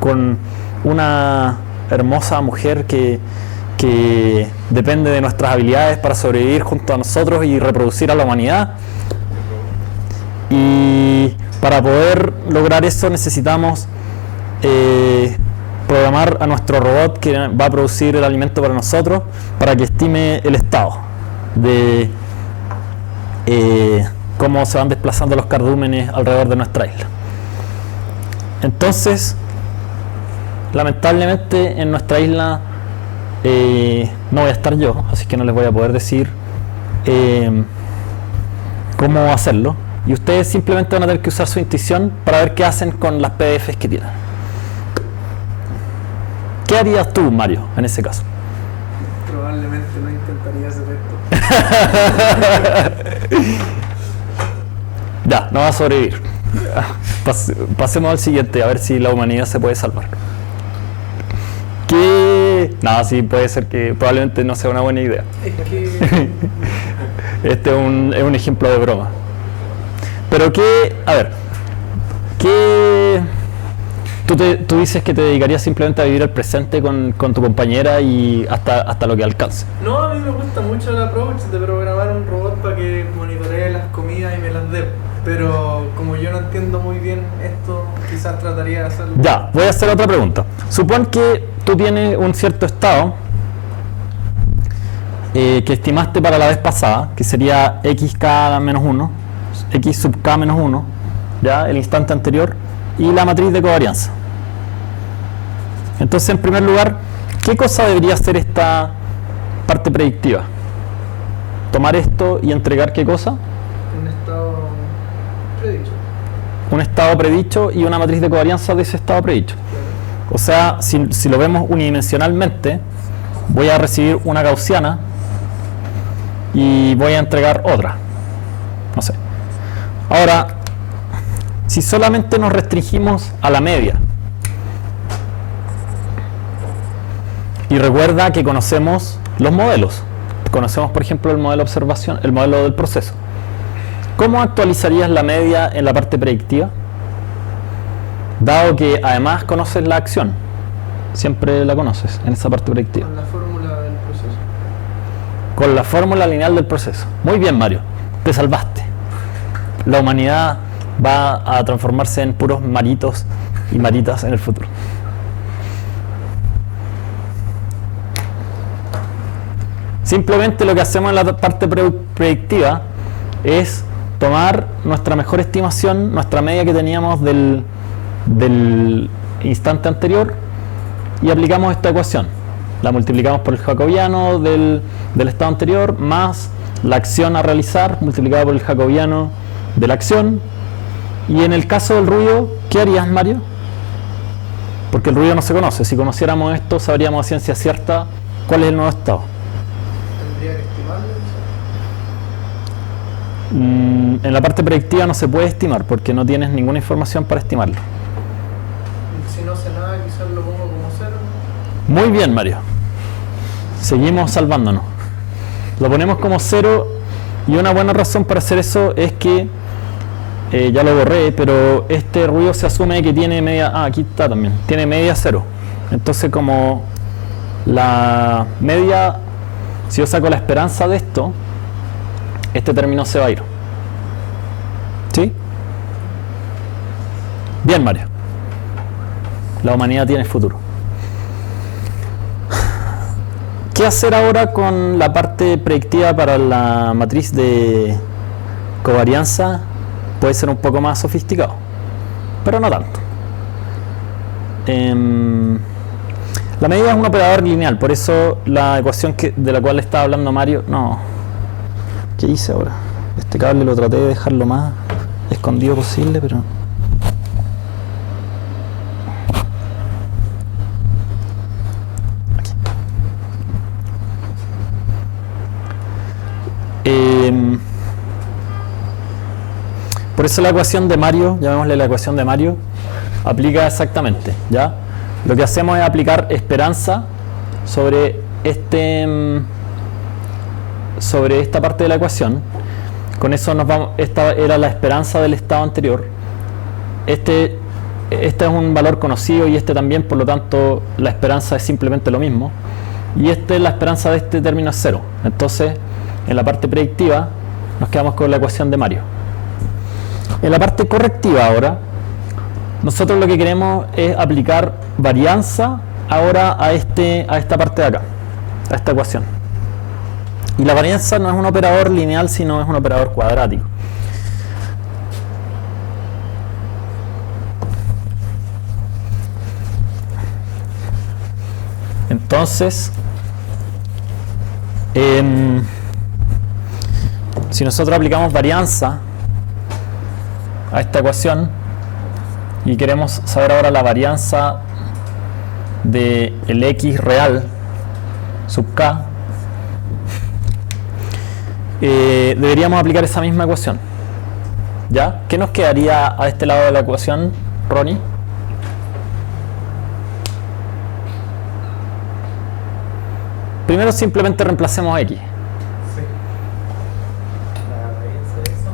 con una hermosa mujer que depende de nuestras habilidades para sobrevivir junto a nosotros y reproducir a la humanidad. Y para poder lograr eso necesitamos programar a nuestro robot que va a producir el alimento para nosotros para que estime el estado de cómo se van desplazando los cardúmenes alrededor de nuestra isla. Entonces, lamentablemente en nuestra isla no voy a estar yo, así que no les voy a poder decir cómo hacerlo, y ustedes simplemente van a tener que usar su intuición para ver qué hacen con las PDFs que tienen. ¿Qué harías tú, Mario, en ese caso? Probablemente no intentaría hacer esto. Ya, no va a sobrevivir. Pasemos al siguiente, a ver si la humanidad se puede salvar. ¿Qué? No, sí, puede ser que probablemente no sea una buena idea. Es que... Este es un ejemplo de broma. Pero qué, a ver, ¿qué? Tú dices que te dedicarías simplemente a vivir el presente con tu compañera y hasta lo que alcance. No, a mí me gusta mucho el approach de programar un robot para que monitoree las comidas y me las dé. Pero como yo no entiendo muy bien esto, quizás trataría de hacerlo. Ya, voy a hacer otra pregunta. Supón que tú tienes un cierto estado que estimaste para la vez pasada, que sería xk-1, x sub k-1, ya, el instante anterior, y la matriz de covarianza. Entonces, en primer lugar, ¿qué cosa debería hacer esta parte predictiva? Tomar esto y entregar ¿qué cosa? Un estado predicho. Un estado predicho y una matriz de covarianza de ese estado predicho. O sea, si lo vemos unidimensionalmente, voy a recibir una gaussiana y voy a entregar otra. No sé. Ahora, si solamente nos restringimos a la media, y recuerda que conocemos los modelos, conocemos por ejemplo el modelo de observación, el modelo del proceso, ¿cómo actualizarías la media en la parte predictiva? Dado que además conoces la acción, siempre la conoces en esa parte predictiva. Con la fórmula del proceso. Con la fórmula lineal del proceso. Muy bien, Mario, te salvaste. La humanidad va a transformarse en puros maritos y maritas en el futuro. Simplemente lo que hacemos en la parte predictiva es tomar nuestra mejor estimación, nuestra media que teníamos del instante anterior, y aplicamos esta ecuación. La multiplicamos por el jacobiano del estado anterior más la acción a realizar multiplicada por el jacobiano de la acción. Y en el caso del ruido, ¿qué harías, Mario? Porque el ruido no se conoce. Si conociéramos esto, sabríamos a ciencia cierta cuál es el nuevo estado. Tendría que estimarlo. En la parte predictiva no se puede estimar porque no tienes ninguna información para estimarlo. Si no sé nada, quizás lo pongo como 0. Muy bien, Mario. Seguimos salvándonos. Lo ponemos como 0 y una buena razón para hacer eso es que ya lo borré, pero este ruido se asume que tiene media... aquí está también. Tiene media 0. Entonces como la media, si yo saco la esperanza de esto, este término se va a ir. ¿Sí? Bien, Mario. La humanidad tiene futuro. ¿Qué hacer ahora con la parte predictiva para la matriz de covarianza? Puede ser un poco más sofisticado, pero no tanto. La medida es un operador lineal, por eso la ecuación de la cual estaba hablando Mario... No. ¿Qué hice ahora? Este cable lo traté de dejar lo más escondido posible, pero... Por eso la ecuación de Mario, llamémosle la ecuación de Mario, aplica exactamente, ¿ya? Lo que hacemos es aplicar esperanza sobre esta parte de la ecuación. Con eso nos vamos, esta era la esperanza del estado anterior. Este es un valor conocido y este también, por lo tanto la esperanza es simplemente lo mismo. Y esta es la esperanza de este término es 0. Entonces, en la parte predictiva nos quedamos con la ecuación de Mario. En la parte correctiva ahora, nosotros lo que queremos es aplicar varianza ahora a esta parte de acá, a esta ecuación. Y la varianza no es un operador lineal, sino es un operador cuadrático. Entonces, si nosotros aplicamos varianza a esta ecuación y queremos saber ahora la varianza de el x real sub k, deberíamos aplicar esa misma ecuación. ¿Ya? ¿Qué nos quedaría a este lado de la ecuación, Ronnie? Primero simplemente reemplacemos x. Sí. La varianza de eso,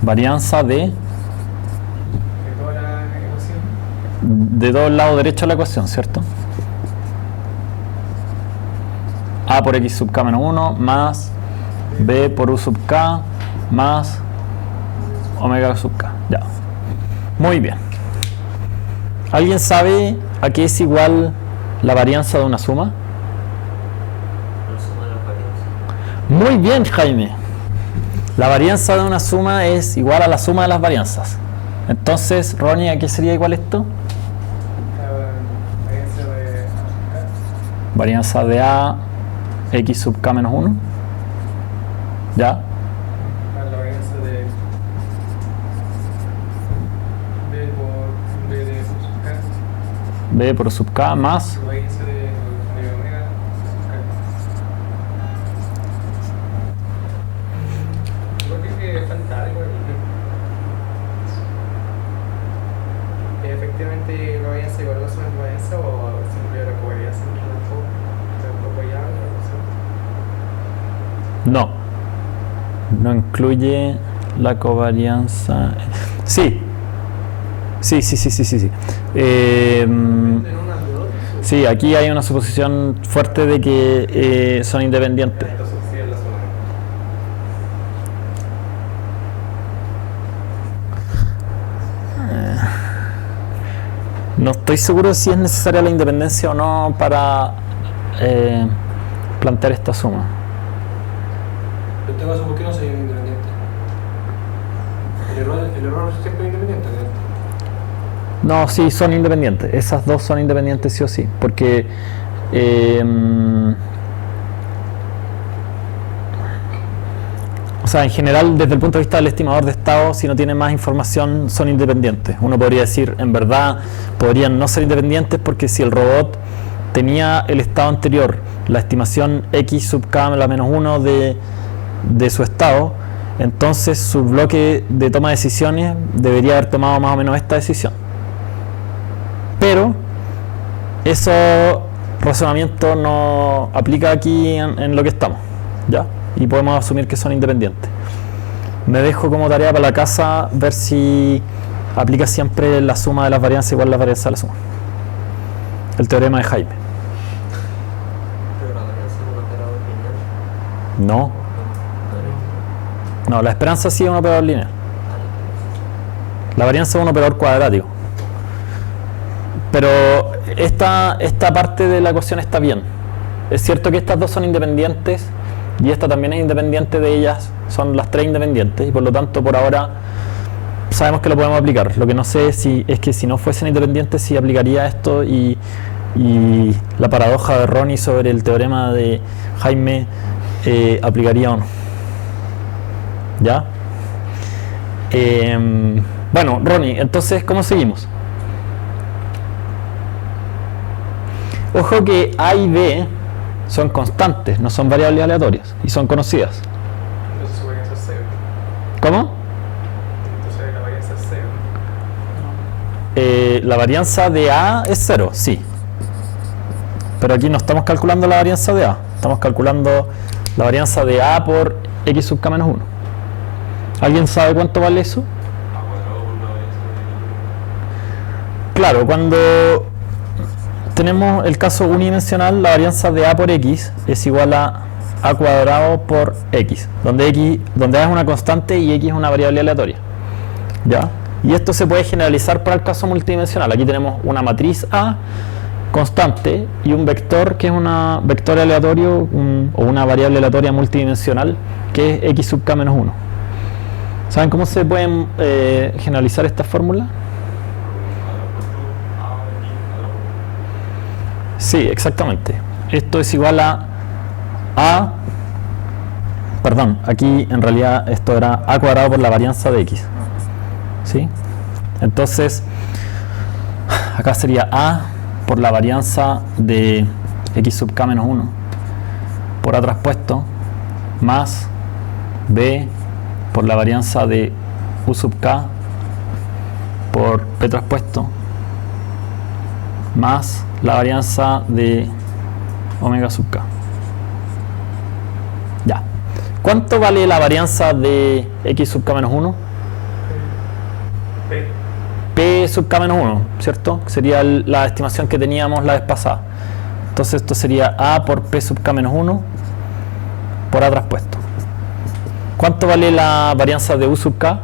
Varianza de toda la ecuación. de todo el lado derecho de la ecuación, ¿cierto? A por x sub k menos 1 más b por u sub k más omega sub k. Ya. Muy bien. ¿Alguien sabe a qué es igual la varianza de una suma? La suma de las varianzas. Muy bien, Jaime. La varianza de una suma es igual a la suma de las varianzas. Entonces, Ronnie, ¿a qué sería igual esto? La varianza de Varianza de a x sub k menos 1. ¿Ya? la varianza de b por b de sub k. b por sub k más La varianza de omega sub k. Yo creo que falta algo ahí. Efectivamente, la varianza igual a la suma de varianza o siempre la covarianza tampoco ya la cosa. no. No incluye la covarianza. Sí. Sí. Sí, aquí hay una suposición fuerte de que son independientes. Entonces sí es la suma. No estoy seguro si es necesaria la independencia o no para plantear esta suma. En este caso, ¿por qué no sería independiente? El error es siempre independiente, ¿no? No, sí, son independientes. Esas dos son independientes sí o sí. Porque o sea, en general, desde el punto de vista del estimador de estado, si no tiene más información, son independientes. Uno podría decir, en verdad, podrían no ser independientes porque si el robot tenía el estado anterior, la estimación x sub k a la menos 1 de su estado, entonces su bloque de toma de decisiones debería haber tomado más o menos esta decisión. Pero eso razonamiento no aplica aquí en lo que estamos, ¿ya? Y podemos asumir que son independientes. Me dejo como tarea para la casa ver si aplica siempre la suma de las varianzas igual a la varianza de la suma. El teorema de Jaime. Pero la varianza es un operador lineal. No. No, la esperanza sí es un operador lineal. La varianza es un operador cuadrático. Pero esta parte de la ecuación está bien. Es cierto que estas dos son independientes y esta también es independiente de ellas, son las tres independientes y por lo tanto por ahora sabemos que lo podemos aplicar. Lo que no sé es que si no fuesen independientes si aplicaría esto y la paradoja de Ronnie sobre el teorema de Jaime aplicaría o no. ¿Ya? Bueno, Ronnie, entonces ¿cómo seguimos? Ojo que A y B son constantes, no son variables aleatorias y son conocidas. Entonces su varianza es cero. ¿Cómo? Entonces la varianza es cero. La varianza de A es 0, sí. Pero aquí no estamos calculando la varianza de A, estamos calculando la varianza de A por x sub k menos 1. ¿Alguien sabe cuánto vale eso? Claro, cuando tenemos el caso unidimensional, la varianza de A por X es igual a A cuadrado por X, donde A es una constante y X es una variable aleatoria. ¿Ya? Y esto se puede generalizar para el caso multidimensional. Aquí tenemos una matriz A constante y un vector que es un vector aleatorio o una variable aleatoria multidimensional que es X sub k menos 1. ¿Saben cómo se pueden generalizar esta fórmula? Sí, exactamente. Esto es igual a perdón, aquí en realidad esto era A cuadrado por la varianza de X. ¿Sí? Entonces, acá sería A por la varianza de X sub k menos 1 por A traspuesto más B por la varianza de U sub k por P traspuesto más la varianza de omega sub k. Ya. ¿Cuánto vale la varianza de X sub k menos 1? P sub k menos 1, ¿cierto? Sería la estimación que teníamos la vez pasada. Entonces esto sería A por P sub k menos 1 por A traspuesto. ¿Cuánto vale la varianza de U sub k?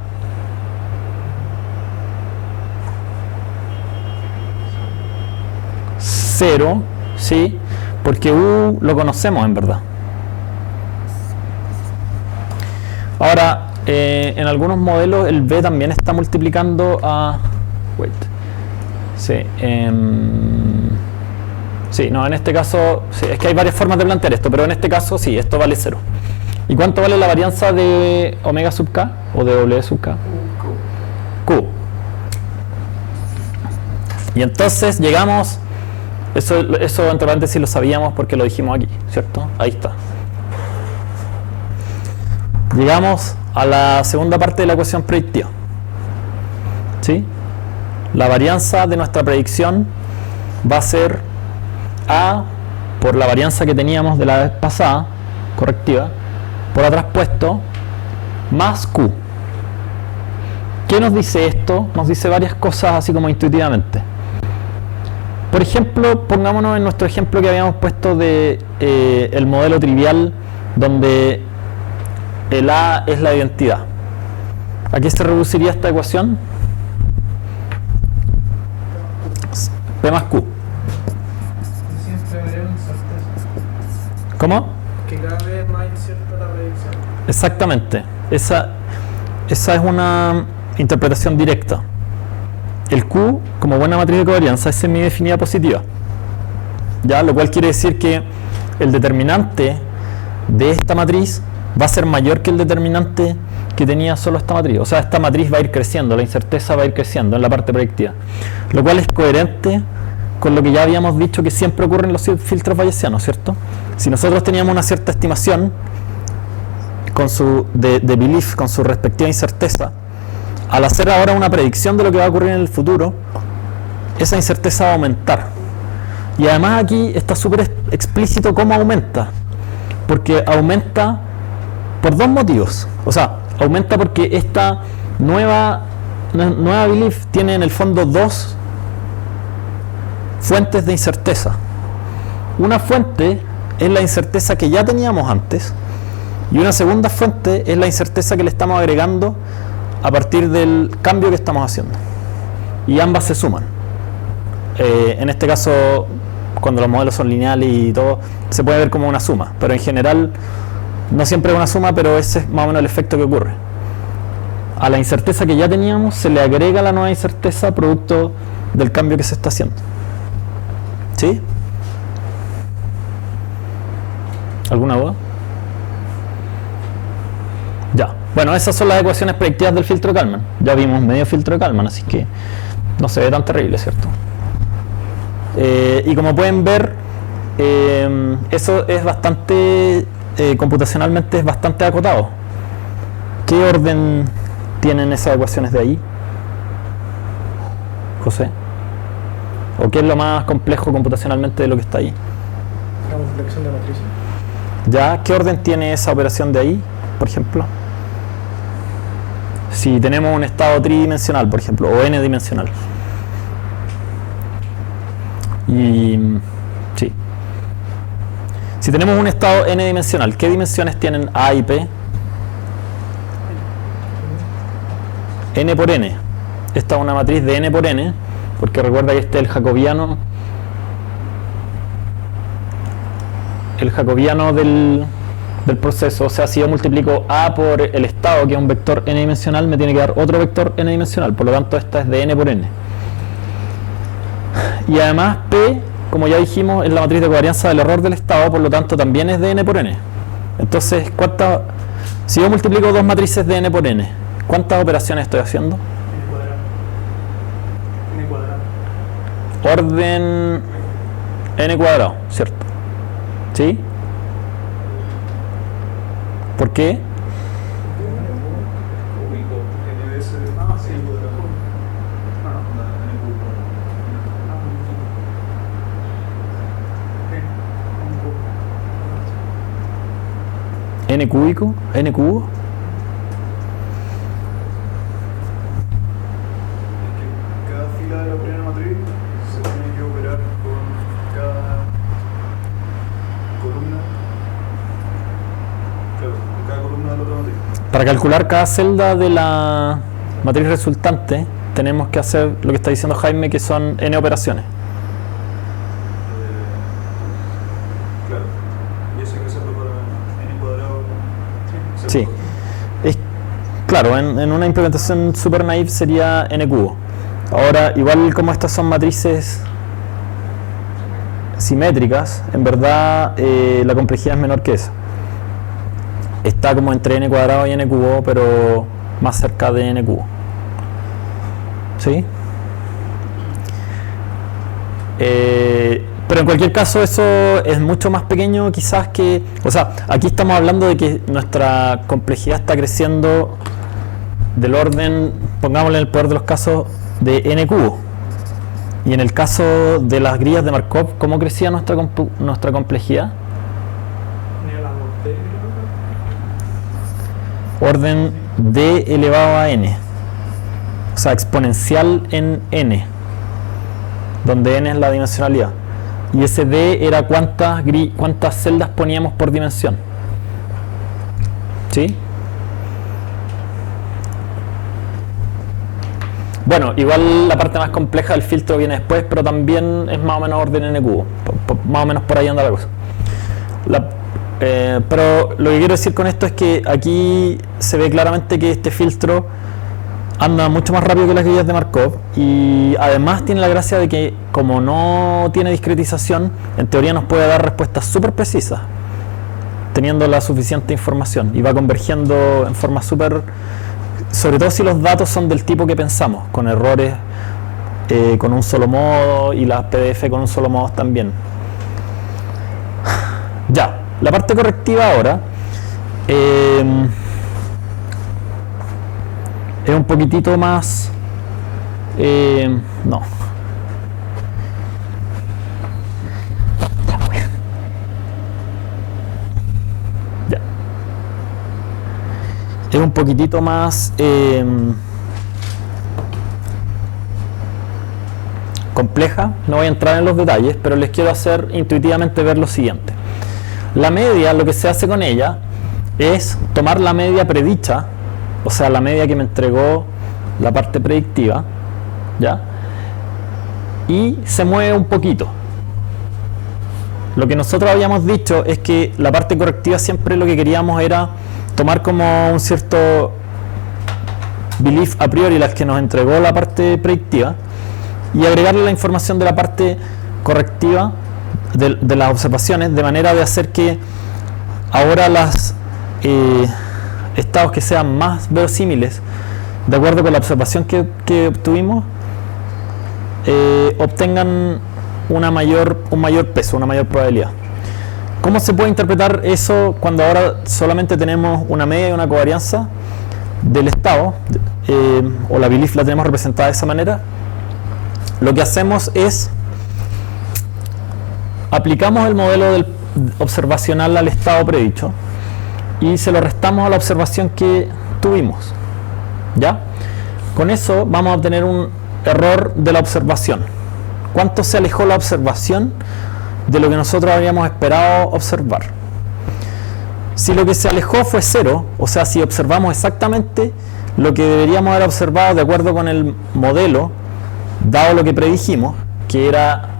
Cero, ¿sí? Porque U lo conocemos en verdad. Ahora, en algunos modelos el B también está multiplicando a... Sí, sí, no, en este caso, sí, es que hay varias formas de plantear esto, pero en este caso sí, esto vale 0. ¿Y cuánto vale la varianza de omega sub k o de W sub k? Q. Y entonces llegamos, eso entre paréntesis lo sabíamos porque lo dijimos aquí, ¿cierto? Ahí está. Llegamos a la segunda parte de la ecuación predictiva. ¿Sí? La varianza de nuestra predicción va a ser A por la varianza que teníamos de la vez pasada, correctiva, por A traspuesto, más Q. ¿Qué nos dice esto? Nos dice varias cosas así como intuitivamente. Por ejemplo, pongámonos en nuestro ejemplo que habíamos puesto de el modelo trivial donde el A es la identidad. ¿A qué se reduciría esta ecuación? P más Q. Siempre habría una incerteza. ¿Cómo? Que cada vez es más incierta la predicción. Exactamente. Esa es una interpretación directa. El Q, como buena matriz de covarianza, es semidefinida positiva. ¿Ya? Lo cual quiere decir que el determinante de esta matriz va a ser mayor que el determinante que tenía solo esta matriz. O sea, esta matriz va a ir creciendo, la incerteza va a ir creciendo en la parte proyectiva. Lo cual es coherente con lo que ya habíamos dicho que siempre ocurre en los filtros bayesianos, ¿cierto? Si nosotros teníamos una cierta estimación de belief con su respectiva incerteza, al hacer ahora una predicción de lo que va a ocurrir en el futuro, esa incerteza va a aumentar. Y además aquí está súper explícito cómo aumenta, porque aumenta por dos motivos. O sea, aumenta porque esta nueva belief tiene en el fondo dos fuentes de incerteza. Una fuente es la incerteza que ya teníamos antes, y una segunda fuente es la incerteza que le estamos agregando a partir del cambio que estamos haciendo. Y ambas se suman. En este caso, cuando los modelos son lineales y todo, se puede ver como una suma, pero en general no siempre es una suma, pero ese es más o menos el efecto que ocurre. A la incerteza que ya teníamos se le agrega la nueva incerteza producto del cambio que se está haciendo. ¿Sí? ¿Alguna duda? Ya. Bueno, esas son las ecuaciones predictivas del filtro de Kalman. Ya vimos medio filtro de Kalman, así que no se ve tan terrible, ¿cierto? Y como pueden ver, eso es bastante, computacionalmente es bastante acotado. ¿Qué orden tienen esas ecuaciones de ahí, José? ¿O qué es lo más complejo computacionalmente de lo que está ahí? La multiplicación de matrices. ¿Ya? ¿Qué orden tiene esa operación de ahí, por ejemplo? Si tenemos un estado tridimensional, por ejemplo, o n-dimensional. Y sí. Si tenemos un estado n-dimensional, ¿qué dimensiones tienen A y P? N por n. Esta es una matriz de n por n, porque recuerda que este es el jacobiano del proceso. O sea, si yo multiplico A por el estado, que es un vector n-dimensional, me tiene que dar otro vector n-dimensional. Por lo tanto, esta es de n por n. Y además P, como ya dijimos, es la matriz de covarianza del error del estado, por lo tanto también es de n por n. Entonces, si yo multiplico dos matrices de n por n, ¿cuántas operaciones estoy haciendo? N cuadrado. Orden n cuadrado, ¿cierto? ¿Sí? ¿Por qué? ¿N cúbico? ¿N cubo? Cada fila de la primera matriz se tiene que operar con cada columna. Claro, con cada columna de la otra matriz. Para calcular cada celda de la matriz resultante, tenemos que hacer lo que está diciendo Jaime, que son n operaciones. Claro. Y eso hay que hacerlo para n cuadrado. Sí. Claro, en una implementación super naive sería n cubo. Ahora, igual como estas son matrices simétricas, en verdad la complejidad es menor que esa. Está como entre n cuadrado y n cubo, pero más cerca de n cubo. ¿Sí? Pero en cualquier caso eso es mucho más pequeño quizás que... O sea, aquí estamos hablando de que nuestra complejidad está creciendo del orden, pongámosle en el peor de los casos, de n cubo. Y en el caso de las grillas de Markov, ¿cómo crecía nuestra complejidad? Orden d elevado a n. O sea, exponencial en n, donde n es la dimensionalidad. Y ese d era cuántas celdas poníamos por dimensión. ¿Sí? Bueno, igual la parte más compleja del filtro viene después, pero también es más o menos orden n cubo. Más o menos por ahí anda la cosa. Pero lo que quiero decir con esto es que aquí se ve claramente que este filtro anda mucho más rápido que las grillas de Markov, y además tiene la gracia de que, como no tiene discretización, en teoría nos puede dar respuestas súper precisas. teniendo la suficiente información y va convergiendo en forma súper, sobre todo si los datos son del tipo que pensamos, con errores con un solo modo y las PDF con un solo modo también. Ya, la parte correctiva ahora es un poquitito más no. Ya. Es un poquitito más compleja, no voy a entrar en los detalles, pero les quiero hacer intuitivamente ver lo siguiente. La media, lo que se hace con ella es tomar la media predicha, o sea, la media que me entregó la parte predictiva, ¿ya? Y se mueve un poquito. Lo que nosotros habíamos dicho es que la parte correctiva siempre lo que queríamos era tomar como un cierto belief a priori las que nos entregó la parte predictiva y agregarle la información de la parte correctiva de las observaciones, de manera de hacer que ahora los estados que sean más verosímiles de acuerdo con la observación que obtuvimos obtengan un mayor peso, una mayor probabilidad. ¿Cómo se puede interpretar eso cuando ahora solamente tenemos una media y una covarianza del estado, o la belief la tenemos representada de esa manera? Lo que hacemos es aplicamos el modelo observacional al estado predicho y se lo restamos a la observación que tuvimos, ¿ya? Con eso vamos a obtener un error de la observación. ¿Cuánto se alejó la observación de lo que nosotros habíamos esperado observar? Si lo que se alejó fue 0, o sea, si observamos exactamente lo que deberíamos haber observado de acuerdo con el modelo, dado lo que predijimos, que era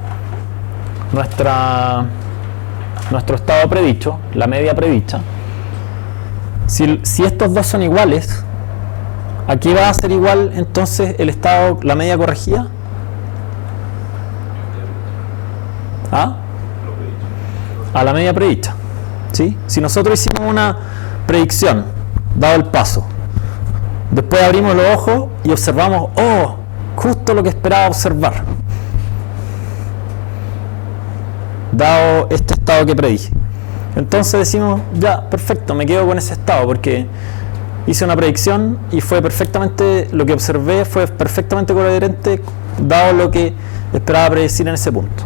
nuestro estado predicho, la media predicha, si estos dos son iguales, ¿a qué va a ser igual entonces el estado, la media corregida? ¿Ah? A la media predicha, ¿sí? Si nosotros hicimos una predicción, dado el paso, después abrimos los ojos y observamos, oh, justo lo que esperaba observar, dado este estado que predije. Entonces decimos, ya, perfecto, me quedo con ese estado porque hice una predicción y fue perfectamente, lo que observé fue perfectamente coherente dado lo que esperaba predecir en ese punto.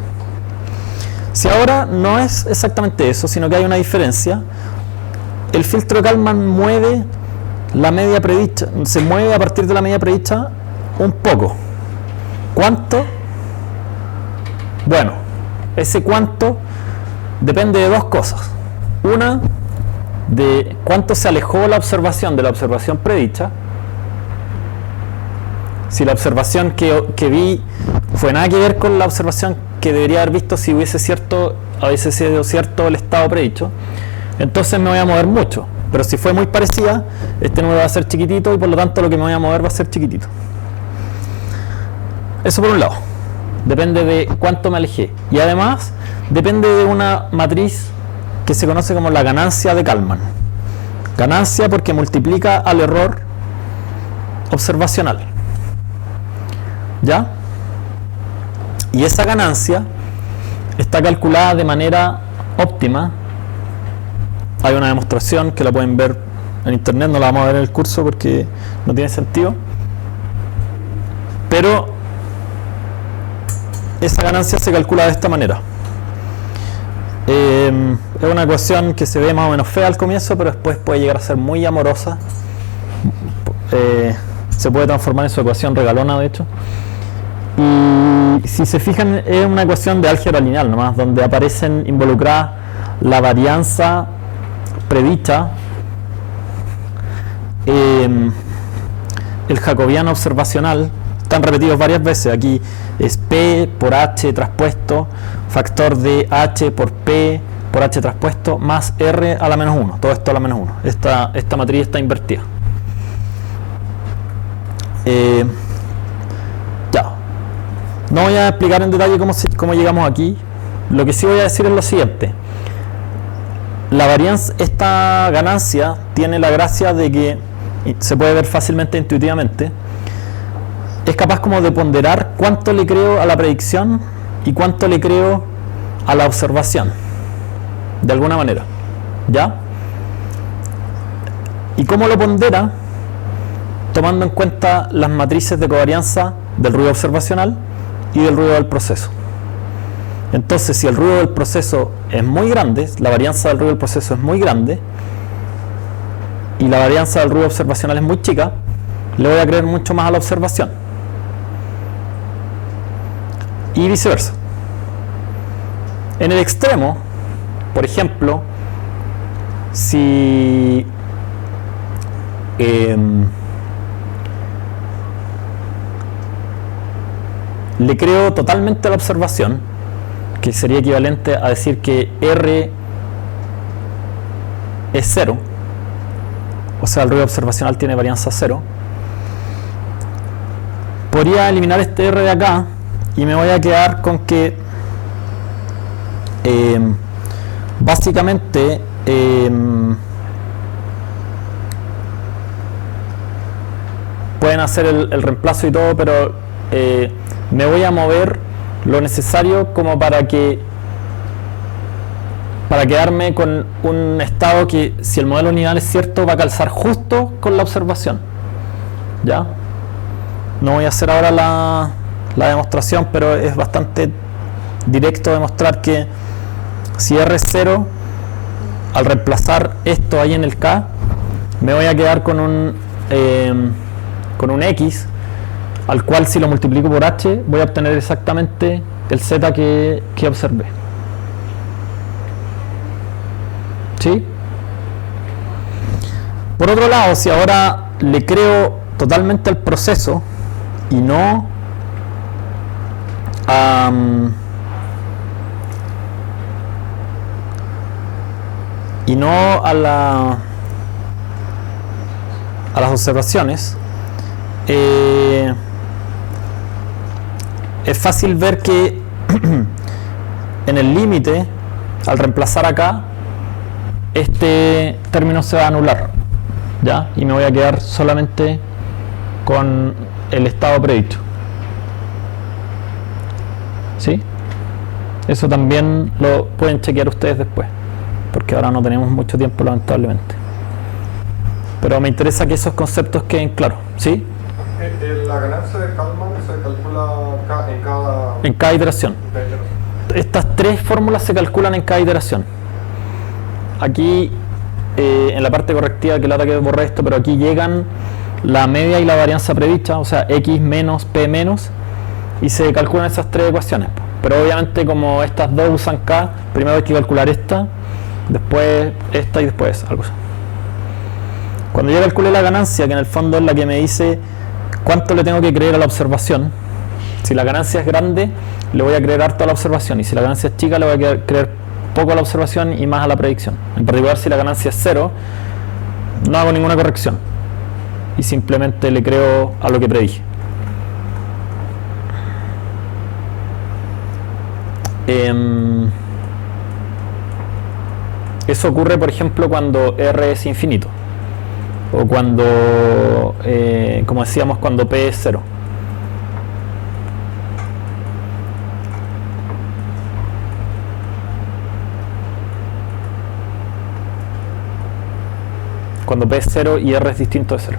Si ahora no es exactamente eso, sino que hay una diferencia, el filtro Kalman mueve la media predicha, se mueve a partir de la media predicha un poco. ¿Cuánto? Bueno, ese cuánto depende de dos cosas. Una, de cuánto se alejó la observación de la observación predicha. Si la observación que vi fue nada que ver con la observación que debería haber visto si hubiese sido cierto el estado predicho, entonces me voy a mover mucho. Pero si fue muy parecida, este número va a ser chiquitito y por lo tanto lo que me voy a mover va a ser chiquitito. Eso por un lado. Depende de cuánto me alejé. Y además, depende de una matriz que se conoce como la ganancia de Kalman. Ganancia porque multiplica al error observacional. ¿Ya? Y esa ganancia está calculada de manera óptima. Hay una demostración que la pueden ver en internet, no la vamos a ver en el curso porque no tiene sentido. Pero esa ganancia se calcula de esta manera. Es una ecuación que se ve más o menos fea al comienzo, pero después puede llegar a ser muy amorosa. Se puede transformar en su ecuación regalona, de hecho. Y si se fijan, es una ecuación de álgebra lineal nomás, donde aparecen involucradas la varianza predicha, el jacobiano observacional, están repetidos varias veces. Aquí es P por H traspuesto, factor de H por P por H traspuesto, más R a la menos 1. Todo esto a la menos 1. Esta matriz está invertida. Ya. No voy a explicar en detalle cómo llegamos aquí. Lo que sí voy a decir es lo siguiente. la varianza, esta ganancia tiene la gracia de que se puede ver fácilmente intuitivamente. Es capaz como de ponderar cuánto le creo a la predicción y cuánto le creo a la observación, de alguna manera, ¿ya? ¿Y cómo lo pondera? Tomando en cuenta las matrices de covarianza del ruido observacional y del ruido del proceso. Entonces, si el ruido del proceso es muy grande, la varianza del ruido del proceso es muy grande, y la varianza del ruido observacional es muy chica, le voy a creer mucho más a la observación. Y viceversa. En el extremo, por ejemplo, si le creo totalmente a la observación, que sería equivalente a decir que R es 0, o sea, el ruido observacional tiene varianza 0, podría eliminar este R de acá y me voy a quedar con que básicamente pueden hacer el reemplazo y todo, pero me voy a mover lo necesario como para quedarme con un estado que, si el modelo unidad es cierto, va a calzar justo con la observación. ¿Ya? No voy a hacer ahora la demostración, pero es bastante directo demostrar que si R es 0, al reemplazar esto ahí en el K, me voy a quedar con un X, al cual, si lo multiplico por H, voy a obtener exactamente el Z que observé. ¿Sí? Por otro lado, si ahora le creo totalmente al proceso y no a las observaciones, es fácil ver que en el límite, al reemplazar acá, este término se va a anular, ¿ya? Y me voy a quedar solamente con el estado predicho. ¿Sí? Eso también lo pueden chequear ustedes después, porque ahora no tenemos mucho tiempo, lamentablemente. Pero me interesa que esos conceptos queden claros. ¿Sí? La ganancia de Kalman se calcula en cada iteración. Estas tres fórmulas se calculan en cada iteración. Aquí, en la parte correctiva, que lata que borré esto, pero aquí llegan la media y la varianza predicha, o sea, X menos P menos, y se calculan esas tres ecuaciones. Pero obviamente, como estas dos usan K, primero hay que calcular esta, después esta y después algo así. Cuando yo calcule la ganancia, que en el fondo es la que me dice cuánto le tengo que creer a la observación, si la ganancia es grande, le voy a creer harto a la observación, y si la ganancia es chica, le voy a creer poco a la observación y más a la predicción. En particular, si la ganancia es 0, no hago ninguna corrección y simplemente le creo a lo que predije. Eso ocurre, por ejemplo, cuando R es infinito, o cuando, como decíamos, cuando P es 0. Cuando P es 0 y R es distinto de 0.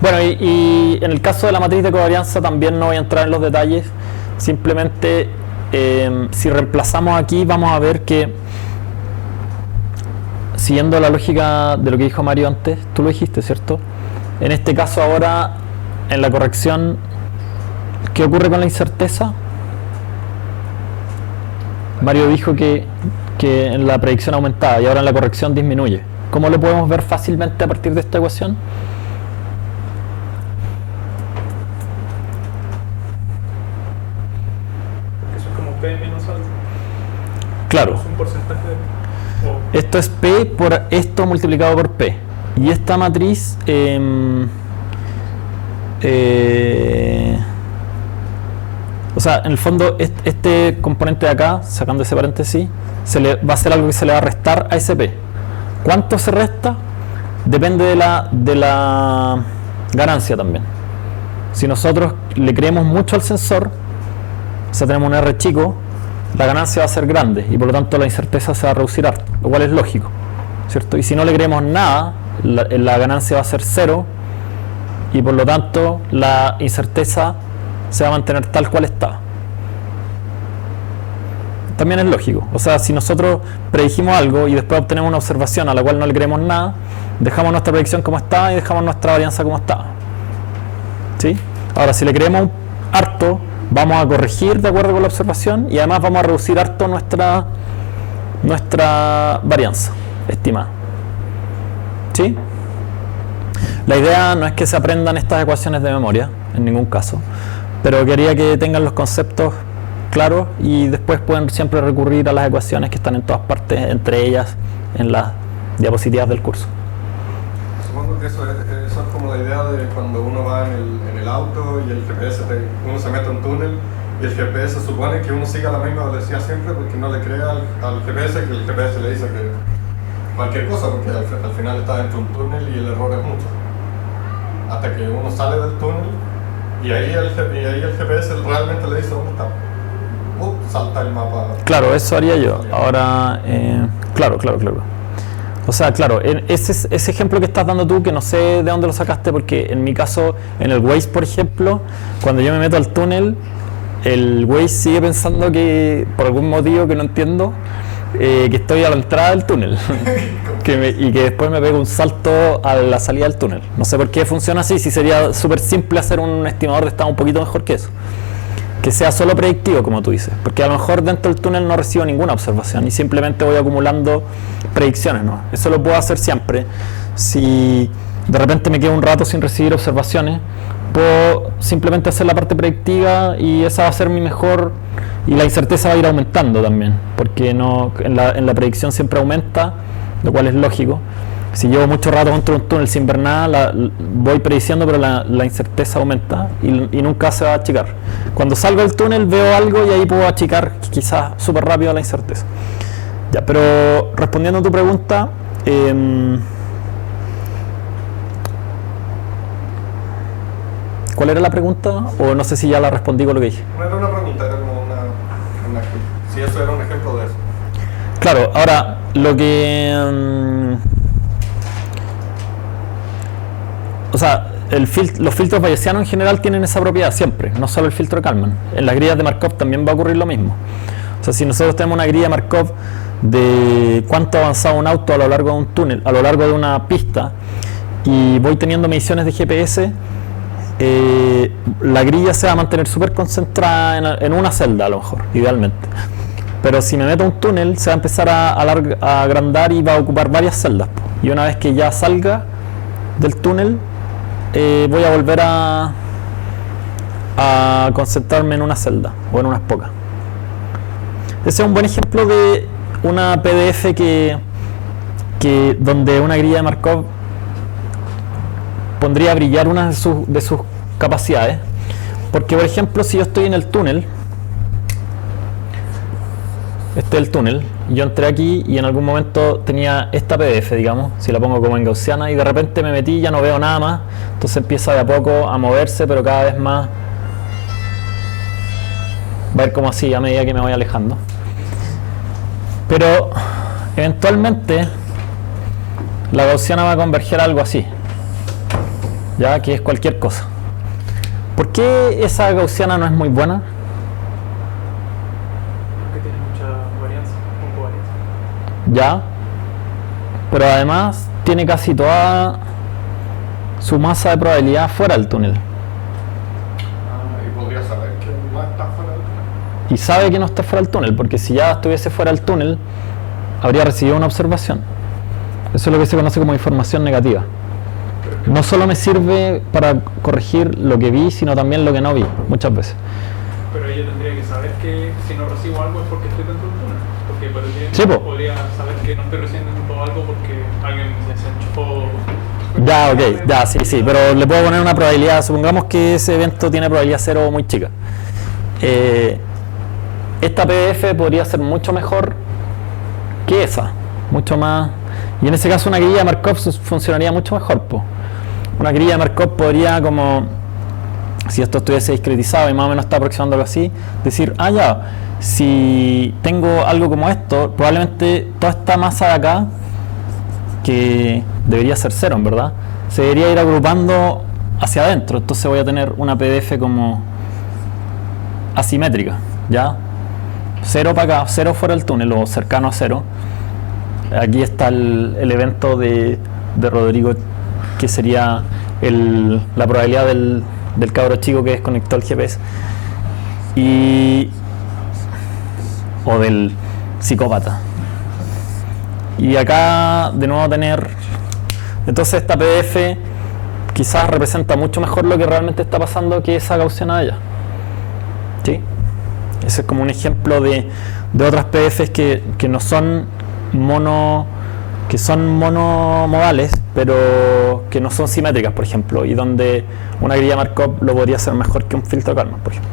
Bueno, y en el caso de la matriz de covarianza también no voy a entrar en los detalles. Simplemente, si reemplazamos aquí, vamos a ver que, siguiendo la lógica de lo que dijo Mario antes, tú lo dijiste, ¿cierto? En este caso ahora, en la corrección, ¿qué ocurre con la incerteza? Mario dijo que en la predicción aumentaba y ahora en la corrección disminuye. ¿Cómo lo podemos ver fácilmente a partir de esta ecuación? Eso es como P menos algo. Claro. Es un porcentaje de... Esto es P por esto multiplicado por P. Y esta matriz o sea, en el fondo este componente de acá, sacando ese paréntesis, va a ser algo que se le va a restar a SP. ¿Cuánto se resta? Depende de la ganancia también. Si nosotros le creemos mucho al sensor, o sea, tenemos un R chico, la ganancia va a ser grande y por lo tanto la incerteza se va a reducir harto, lo cual es lógico, ¿cierto? Y si no le creemos nada, la ganancia va a ser cero y por lo tanto la incerteza se va a mantener tal cual está. También es lógico, o sea, si nosotros predijimos algo y después obtenemos una observación a la cual no le creemos nada, dejamos nuestra predicción como está y dejamos nuestra varianza como está. ¿Sí? Ahora, si le creemos harto, vamos a corregir de acuerdo con la observación y además vamos a reducir harto nuestra varianza estimada. ¿Sí? La idea no es que se aprendan estas ecuaciones de memoria, en ningún caso, pero quería que tengan los conceptos claros y después pueden siempre recurrir a las ecuaciones que están en todas partes, entre ellas en las diapositivas del curso. Supongo que eso es como la idea de cuando uno va en el auto y el GPS, uno se mete en un túnel y el GPS supone que uno siga la misma velocidad siempre porque no le crea al GPS que el GPS le dice que cualquier cosa, porque al final está dentro de un túnel y el error es mucho. Hasta que uno sale del túnel y ahí el GPS realmente le dice dónde está. Salta el mapa. Claro, eso haría yo. Ahora, claro. O sea, claro, ese ejemplo que estás dando tú, que no sé de dónde lo sacaste, porque en mi caso, en el Waze, por ejemplo, cuando yo me meto al túnel, el Waze sigue pensando que, por algún motivo que no entiendo, que estoy a la entrada del túnel y que después me pego un salto a la salida del túnel. No sé por qué funciona así, si sería súper simple hacer un estimador de estado un poquito mejor que eso. Que sea solo predictivo, como tú dices, porque a lo mejor dentro del túnel no recibo ninguna observación y simplemente voy acumulando predicciones, ¿no? Eso lo puedo hacer siempre. Si de repente me quedo un rato sin recibir observaciones, puedo simplemente hacer la parte predictiva y esa va a ser mi mejor, y la incerteza va a ir aumentando también, porque no, en la predicción siempre aumenta, lo cual es lógico. Si llevo mucho rato dentro de un túnel sin ver nada, voy prediciendo, pero la incerteza aumenta y nunca se va a achicar. Cuando salgo del túnel veo algo y ahí puedo achicar quizás súper rápido la incerteza. Ya, pero respondiendo a tu pregunta, ¿cuál era la pregunta? O no sé si ya la respondí con lo que dije. No era una pregunta, era como si eso era un ejemplo de eso. Claro, ahora lo que... o sea, los filtros bayesianos en general tienen esa propiedad siempre, no solo el filtro de Kalman. En las grillas de Markov también va a ocurrir lo mismo. O sea, si nosotros tenemos una grilla de Markov de cuánto ha avanzado un auto a lo largo de un túnel, a lo largo de una pista, y voy teniendo mediciones de GPS, la grilla se va a mantener súper concentrada en una celda a lo mejor, idealmente. Pero si me meto a un túnel, se va a empezar a agrandar y va a ocupar varias celdas. Y una vez que ya salga del túnel, voy a volver a concentrarme en una celda o en unas pocas. Ese es un buen ejemplo de una PDF donde una grilla de Markov pondría a brillar una de sus capacidades, porque por ejemplo si yo estoy en el túnel, este es el túnel, yo entré aquí y en algún momento tenía esta PDF, digamos, si la pongo como en gaussiana, y de repente me metí y ya no veo nada más, entonces empieza de a poco a moverse, pero cada vez más va a ir como así a medida que me voy alejando. Pero eventualmente la gaussiana va a converger a algo así, ya que es cualquier cosa. ¿Por qué esa gaussiana no es muy buena? Ya, pero además tiene casi toda su masa de probabilidad fuera del túnel. Y podría saber que no está fuera del túnel. Y sabe que no está fuera del túnel, porque si ya estuviese fuera del túnel, habría recibido una observación. Eso es lo que se conoce como información negativa. No solo me sirve para corregir lo que vi, sino también lo que no vi, muchas veces. Pero ella tendría que saber que si no recibo algo es porque estoy dentro del túnel. Porque sí, podría saber que no estoy recibiendo algo porque alguien se enchufó. Ya, ok, ya, sí, pero le puedo poner una probabilidad. Supongamos que ese evento tiene probabilidad cero muy chica. esta PDF podría ser mucho mejor que esa, mucho más, y en ese caso una grilla de Markov funcionaría mucho mejor, po. Una grilla de Markov podría, como si esto estuviese discretizado y más o menos está aproximando algo así, decir, ya, si tengo algo como esto, probablemente toda esta masa de acá, que debería ser 0 en verdad, se debería ir agrupando hacia adentro, entonces voy a tener una PDF como asimétrica, ¿ya? 0 para acá, 0 fuera del túnel o cercano a 0. Aquí está el evento de Rodrigo, que sería la probabilidad del cabro chico que desconectó el GPS o del psicópata. Y acá de nuevo tener, entonces esta PDF quizás representa mucho mejor lo que realmente está pasando que esa gaussiana de allá. ¿Sí? Ese es como un ejemplo de otras PDFs que no son monomodales, pero que no son simétricas, por ejemplo, y donde una grilla Markov lo podría hacer mejor que un filtro Kalman, por ejemplo.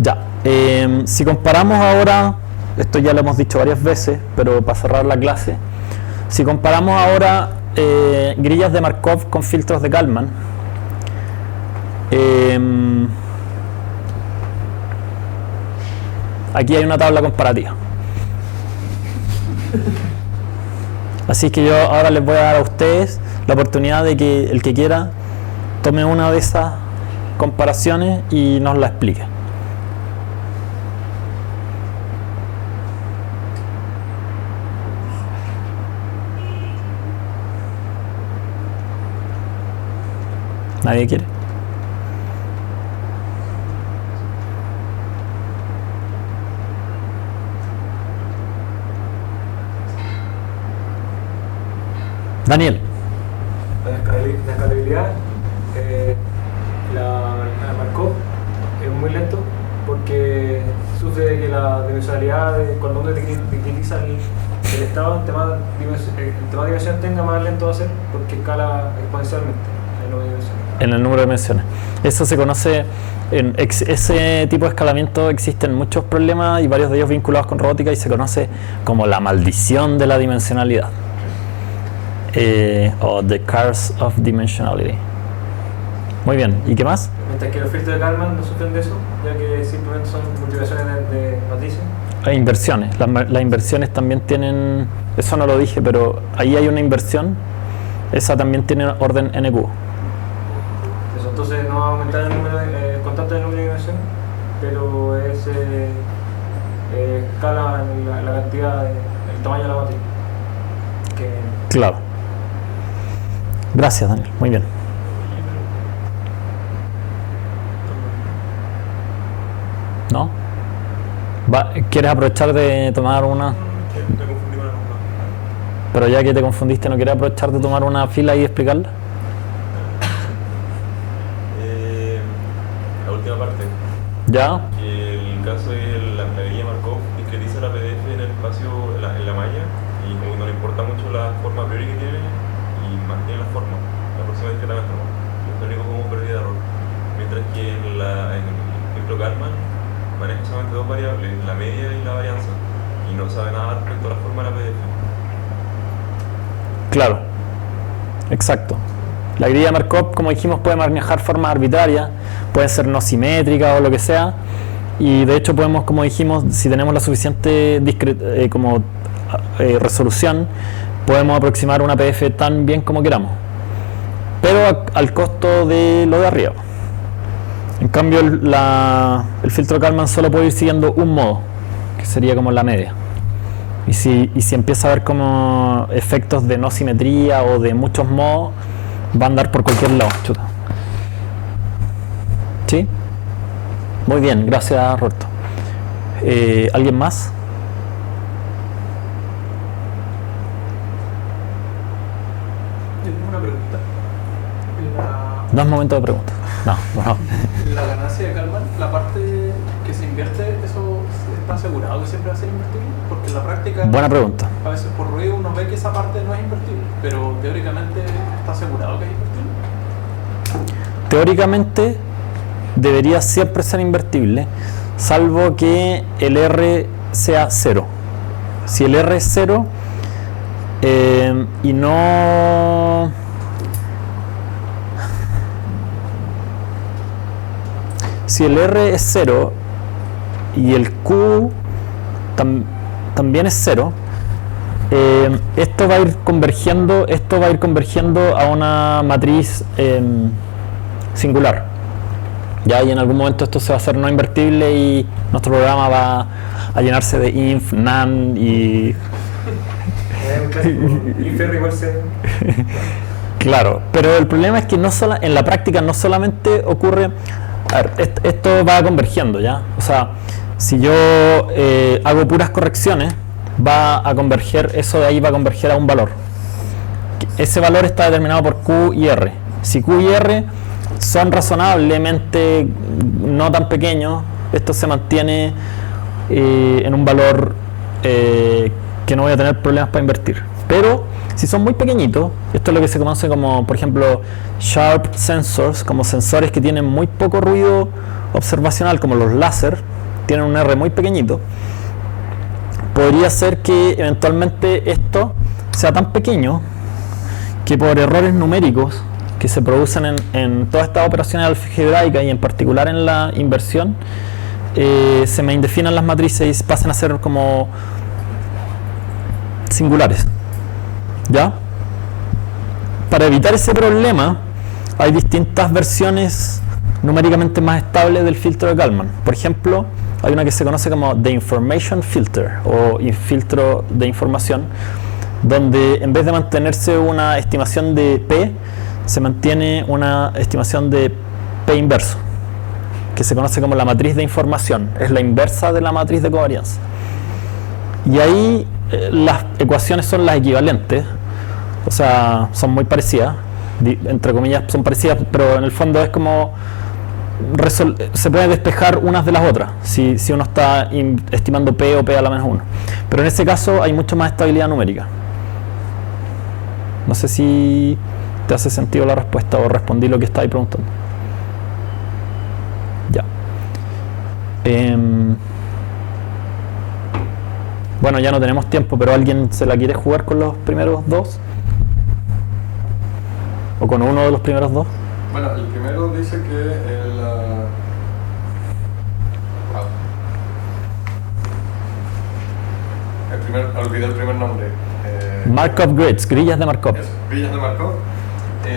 Ya, si comparamos ahora, esto ya lo hemos dicho varias veces, pero para cerrar la clase, si comparamos ahora grillas de Markov con filtros de Kalman, aquí hay una tabla comparativa. Así que yo ahora les voy a dar a ustedes la oportunidad de que el que quiera tome una de esas comparaciones y nos la explique. ¿Nadie quiere? Daniel. La escalabilidad, la Markov es muy lento porque sufre de que la dimensionalidad, cuando uno utiliza el estado, entre más dimensión tenga, más lento va a ser porque escala exponencialmente en el número de dimensiones. Eso se conoce, ese tipo de escalamiento existen muchos problemas y varios de ellos vinculados con robótica y se conoce como la maldición de la dimensionalidad. O The Curse of Dimensionality. Muy bien, ¿y qué más? Mientras que los filtros de Kalman no sufren de eso, ya que simplemente son multiplicaciones de matrices. Hay inversiones, las inversiones también tienen, eso no lo dije, pero ahí hay una inversión, esa también tiene orden NQ. Eso, entonces no va a aumentar el número constante del número de dimensiones, pero es escala la cantidad, el tamaño de la matriz. Claro. Gracias, Daniel. Muy bien. ¿No? ¿Quieres aprovechar de tomar una? Me confundí con la nota. Pero ya que te confundiste, ¿no quieres aprovechar de tomar una fila y explicarla? La última parte. ¿Ya? El caso de la grilla Markov discretiza la PDF en el espacio, en la malla, y como que no le importa mucho la forma a priori que tiene y mantiene la forma. La próxima discretamente no. Es lo único como pérdida de error. Mientras que en el filtro Kalman maneja solamente dos variables, la media y la varianza, y no sabe nada respecto a la forma de la PDF. Claro. Exacto. La grilla Markov, como dijimos, puede manejar formas arbitrarias, puede ser no simétrica o lo que sea, y de hecho podemos, como dijimos, si tenemos la suficiente resolución, podemos aproximar una PDF tan bien como queramos, pero al costo de lo de arriba. En cambio, el filtro Kalman solo puede ir siguiendo un modo, que sería como la media. Y si empieza a haber como efectos de no simetría o de muchos modos, va a andar por cualquier lado. Chuta. ¿Sí? Muy bien, gracias, Roberto. ¿Alguien más? Yo tengo una pregunta. No es momento de preguntas. No. La ganancia de Kalman, la parte que se invierte, ¿eso está asegurado que siempre va a ser invertible? Porque en la práctica, Buena pregunta. a veces por ruido uno ve que esa parte no es invertible, pero teóricamente está asegurado que es invertible. teóricamente debería siempre ser invertible, salvo que el R sea 0. Si el R es 0 y no... Si el R es 0 y el Q también es 0, esto va a ir convergiendo a una matriz singular. Ya, y en algún momento esto se va a hacer no invertible y nuestro programa va a llenarse de inf, nan y... Claro, pero el problema es que en la práctica no solamente ocurre... A ver, esto va convergiendo, ¿ya? O sea, si yo hago puras correcciones, va a converger, eso de ahí va a converger a un valor. Ese valor está determinado por Q y R. Si Q y R son razonablemente no tan pequeños, esto se mantiene en un valor que no voy a tener problemas para invertir. Pero si son muy pequeñitos, esto es lo que se conoce como, por ejemplo, sharp sensors, como sensores que tienen muy poco ruido observacional, como los láser, tienen un R muy pequeñito. Podría ser que eventualmente esto sea tan pequeño que por errores numéricos que se producen en todas estas operaciones algebraicas y en particular en la inversión, se me indefinan las matrices y pasen a ser como singulares. ¿Ya? Para evitar ese problema hay distintas versiones numéricamente más estables del filtro de Kalman. Por ejemplo, hay una que se conoce como The Information Filter o filtro de información, donde en vez de mantenerse una estimación de P, se mantiene una estimación de P inverso, que se conoce como la matriz de información. Es la inversa de la matriz de covarianza. Y ahí las ecuaciones son las equivalentes, o sea, son muy parecidas, entre comillas son parecidas, pero en el fondo es como se puede despejar unas de las otras si uno está estimando P o P a la menos 1. Pero en ese caso hay mucho más estabilidad numérica. No sé si te hace sentido la respuesta o respondí lo que estabas preguntando. Ya. Bueno, ya no tenemos tiempo, pero ¿alguien se la quiere jugar con los primeros dos? ¿O con uno de los primeros dos? Bueno, el primero dice que olvidé el primer nombre. Markov grids, grillas de Markov. Grillas de Markov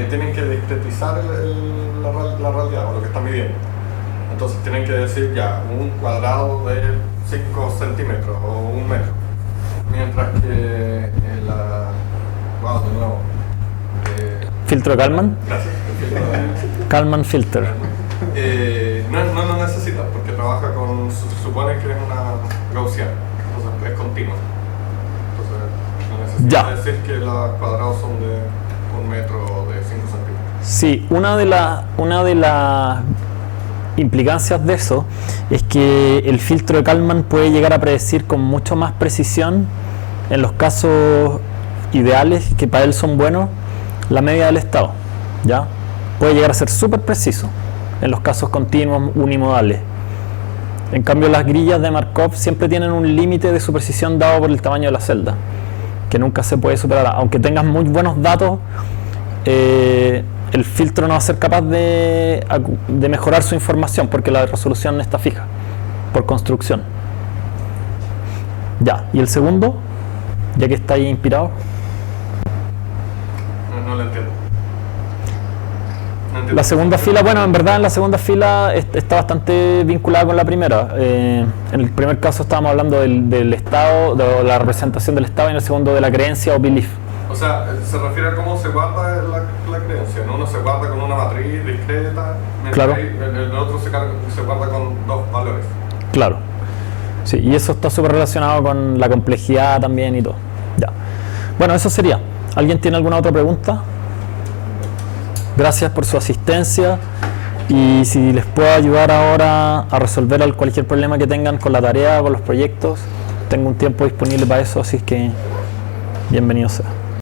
tienen que discretizar la realidad o lo que están midiendo. Entonces tienen que decir ya un cuadrado de 5 centímetros o 1 metro. Mientras que de nuevo. ¿Filtro de Kalman? Gracias. Kalman filter. No lo necesitas porque trabaja con, se supone que es una gaussiana, entonces es continua. Entonces no necesitas decir que los cuadrados son de 1 metro o de 5 centímetros. Sí, una de las implicancias de eso es que el filtro de Kalman puede llegar a predecir con mucho más precisión, en los casos ideales que para él son buenos, la media del estado. ¿Ya? Puede llegar a ser súper preciso en los casos continuos unimodales. En cambio, las grillas de Markov siempre tienen un límite de su precisión dado por el tamaño de la celda, que nunca se puede superar. Aunque tengas muy buenos datos, el filtro no va a ser capaz de mejorar su información porque la resolución está fija por construcción. Ya, ¿y el segundo? Ya que está ahí inspirado. No lo entiendo. La segunda fila, bueno, en verdad en la segunda fila está bastante vinculada con la primera. En el primer caso estábamos hablando del estado, de la representación del estado, y en el segundo de la creencia o belief. O sea, se refiere a cómo se guarda la creencia, ¿no? Uno se guarda con una matriz discreta, claro. El otro se guarda con 2 valores. Claro. Sí, y eso está súper relacionado con la complejidad también y todo. Ya. Bueno, eso sería. ¿Alguien tiene alguna otra pregunta? Gracias por su asistencia y si les puedo ayudar ahora a resolver cualquier problema que tengan con la tarea o con los proyectos, tengo un tiempo disponible para eso, así es que bienvenido sea.